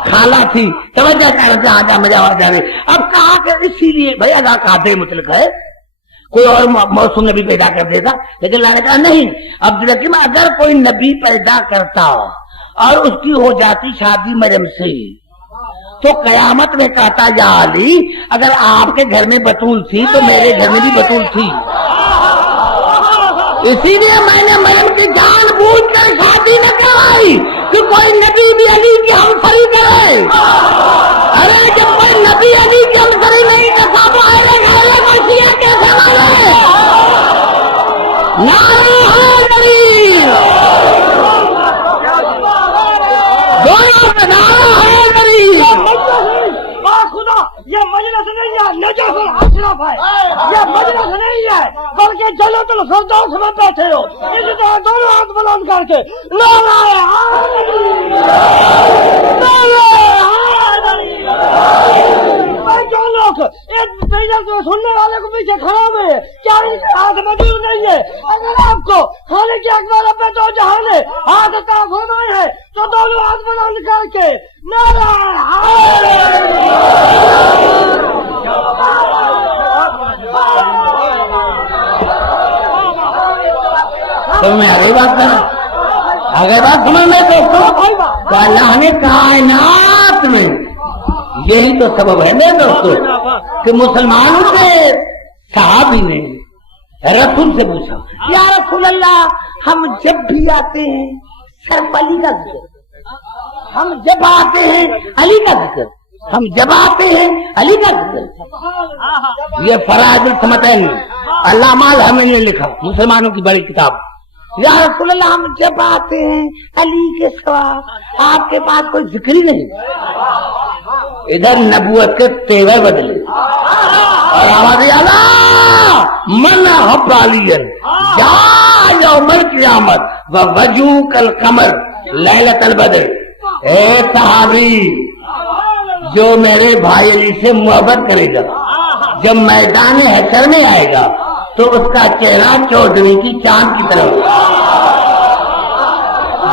خالہ تھی۔ توجہ کر رہے آ جا مجھے آواز آ رہی۔ اب کہا کہ اسی لیے بھائی اللہ کا دے مطلق ہے، کوئی اور موسم نبی پیدا کر دیتا، لیکن اللہ نے کہا نہیں۔ اب دیکھیں اگر کوئی نبی پیدا کرتا اور اس کی ہو جاتی شادی مریم سے تو قیامت میں کہتا یا علی اگر آپ کے گھر میں بطول تھی تو میرے گھر میں بھی بطول تھی، اسی لیے میں نے مریم کی جان بوجھ کر شادی نہ کروائی کہ کوئی نبی بھی علی کی ہمسری کرے۔ ارے جب کوئی نبی علی کی ہمسری نہیں کرتا تو اہل غیرت اور شیعہ کیسے مانے؟ شرف ہے، یہ مجلس نہیں ہے بلکہ جنت الفردوس میں بیٹھے ہو. اسی طرح دونوں ہاتھ بلند کر کے نعرہ حیدری، نعرہ حیدری. بھائی جو لوگ سننے والے کو پیچھے کھڑا ہوئے ہیں کیا ان کے ہاتھ موجود نہیں ہے؟ اگر آپ کو خالق اکبر رب دو جہان نے ہاتھ عطا فرمائے ہیں تو دونوں ہاتھ بلند کر کے نعرہ میں آگے بات کروں، آگے بات سمجھ میں دوستوں، اللہ نے کائنات میں یہی تو سبب ہے میرے دوستوں کہ مسلمانوں کے صحابی نے رسول سے پوچھا یا رسول اللہ ہم جب بھی آتے ہیں صرف علی کا ذکر، ہم جب آتے ہیں علی کا ذکر، ہم جب آتے ہیں علی کا ذکر. یہ فرائض الصمتین علامہ الحمدی نے لکھا، مسلمانوں کی بڑی کتاب. یا رسول اللہ ہم جب آتے ہیں علی کے سوا آپ کے پاس کوئی ذکر ہی نہیں. ادھر نبوت کے تیور بدلے اور آواز اللہ من حب علی جا یوم القیامت ووجو کالقمر لیلۃ البدر. اے صحابی جو میرے بھائی علی سے محبت کرے گا جب میدان حشر میں آئے گا تو اس کا چہرہ چودھری کی چاند کی طرح ہوگا.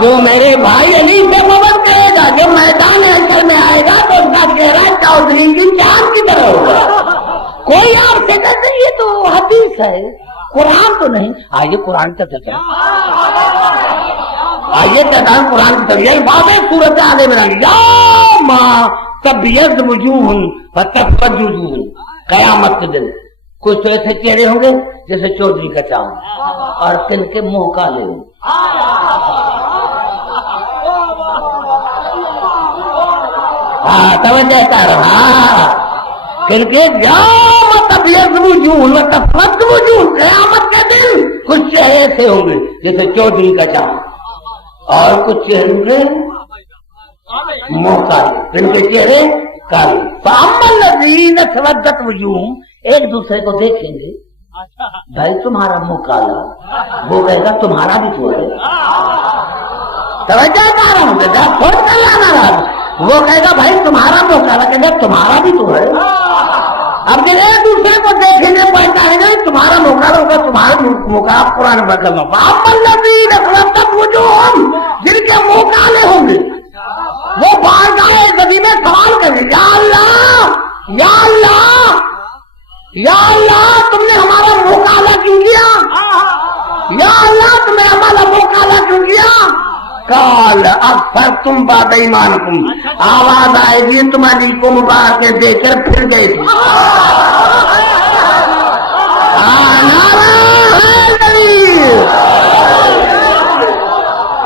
جو میرے بھائی علی سے محبت کرے گا جب میدان حشر میں آئے گا تو اس کا چہرہ چودھری کی چاند کی طرح ہوگا. کوئی آپ سے کہتے یہ تو حدیث ہے قرآن تو نہیں. آئیے قرآن کا چلتا ہے، آئیے کہتا ہے قرآن کی طرف یہی بات ہے. سورت آگے میں یا ماں تبیض وجوہ وتسود وجوہ. قیامت کے دن کچھ تو ایسے چہرے ہوں گے جیسے چودھری کا چاند اور کن کے منہ کالے ہوں. ہاں توجہ کر رہا کن کے تبیض وجوہ وتسود وجوہ. قیامت کے دن کچھ چہرے ایسے ہوں گے جیسے چودھری کا چاند اور کچھ چہرے ہوں گے منہ کالے، کن کے چہرے کالے. فاما الذین اسودت وجوہ ایک دوسرے کو دیکھیں گے بھائی تمہارا منہ کالا، وہ کہے گا تمہارا بھی تو ہے. توجہ کر رہا ہوں چھوڑ کر لانا رہا. وہ کہے گا بھائی تمہارا منہ کالا، کہے گا تمہارا بھی تو ہے. اب جب ایک دوسرے کو دیکھیں گے پہچانیں گے تمہارا منہ کالا ہوگا تمہارا منہ کالا. قرآن بکر میں فاما الذین اسودت وجوہ جن کے منہ کالے ہوں گے وہ بارگاہ عزت میں سوال کریں یا اللہ یا اللہ یا اللہ تم نے ہمارا منہ کالا کیوں کیا؟ یا اللہ تم نے ہمارا منہ کالا کیوں کیا؟ کال اکثر تم باد ایمانکم. آواز آئے گی تم علی کو مبارکیں دے کر پھر گئے تھے.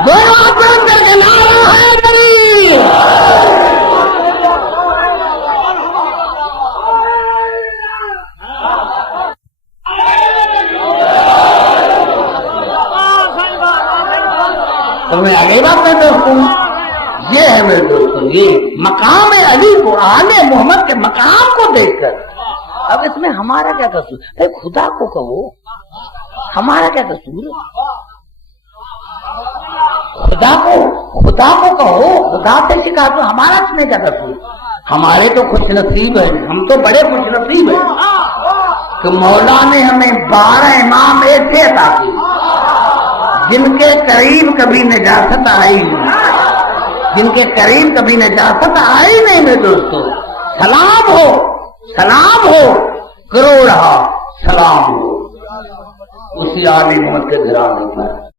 دونوں اپنے اندر کے نعرہ ہے تمہیں آگے بات میں دوستوں یہ ہے میرے دوستوں یہ مقام علی کو آل محمد کے مقام کو دیکھ کر اب اس میں ہمارا کیا قصور؟ خدا کو کہو ہمارا کیا قصور؟ خدا کو کہو خدا سے شکایت ہو ہمارا اس میں کیا قصور؟ ہمارے تو خوش نصیب ہیں، ہم تو بڑے خوش نصیب ہیں کہ مولا نے ہمیں 12 امام ایسے عطا کیے جن کے قریب کبھی نجاست آئی نہیں، جن کے قریب کبھی نجاست آئی نہیں. میرے دوستو سلام ہو کروڑا سلام ہو اسی آل محمد کے گھرانے پر.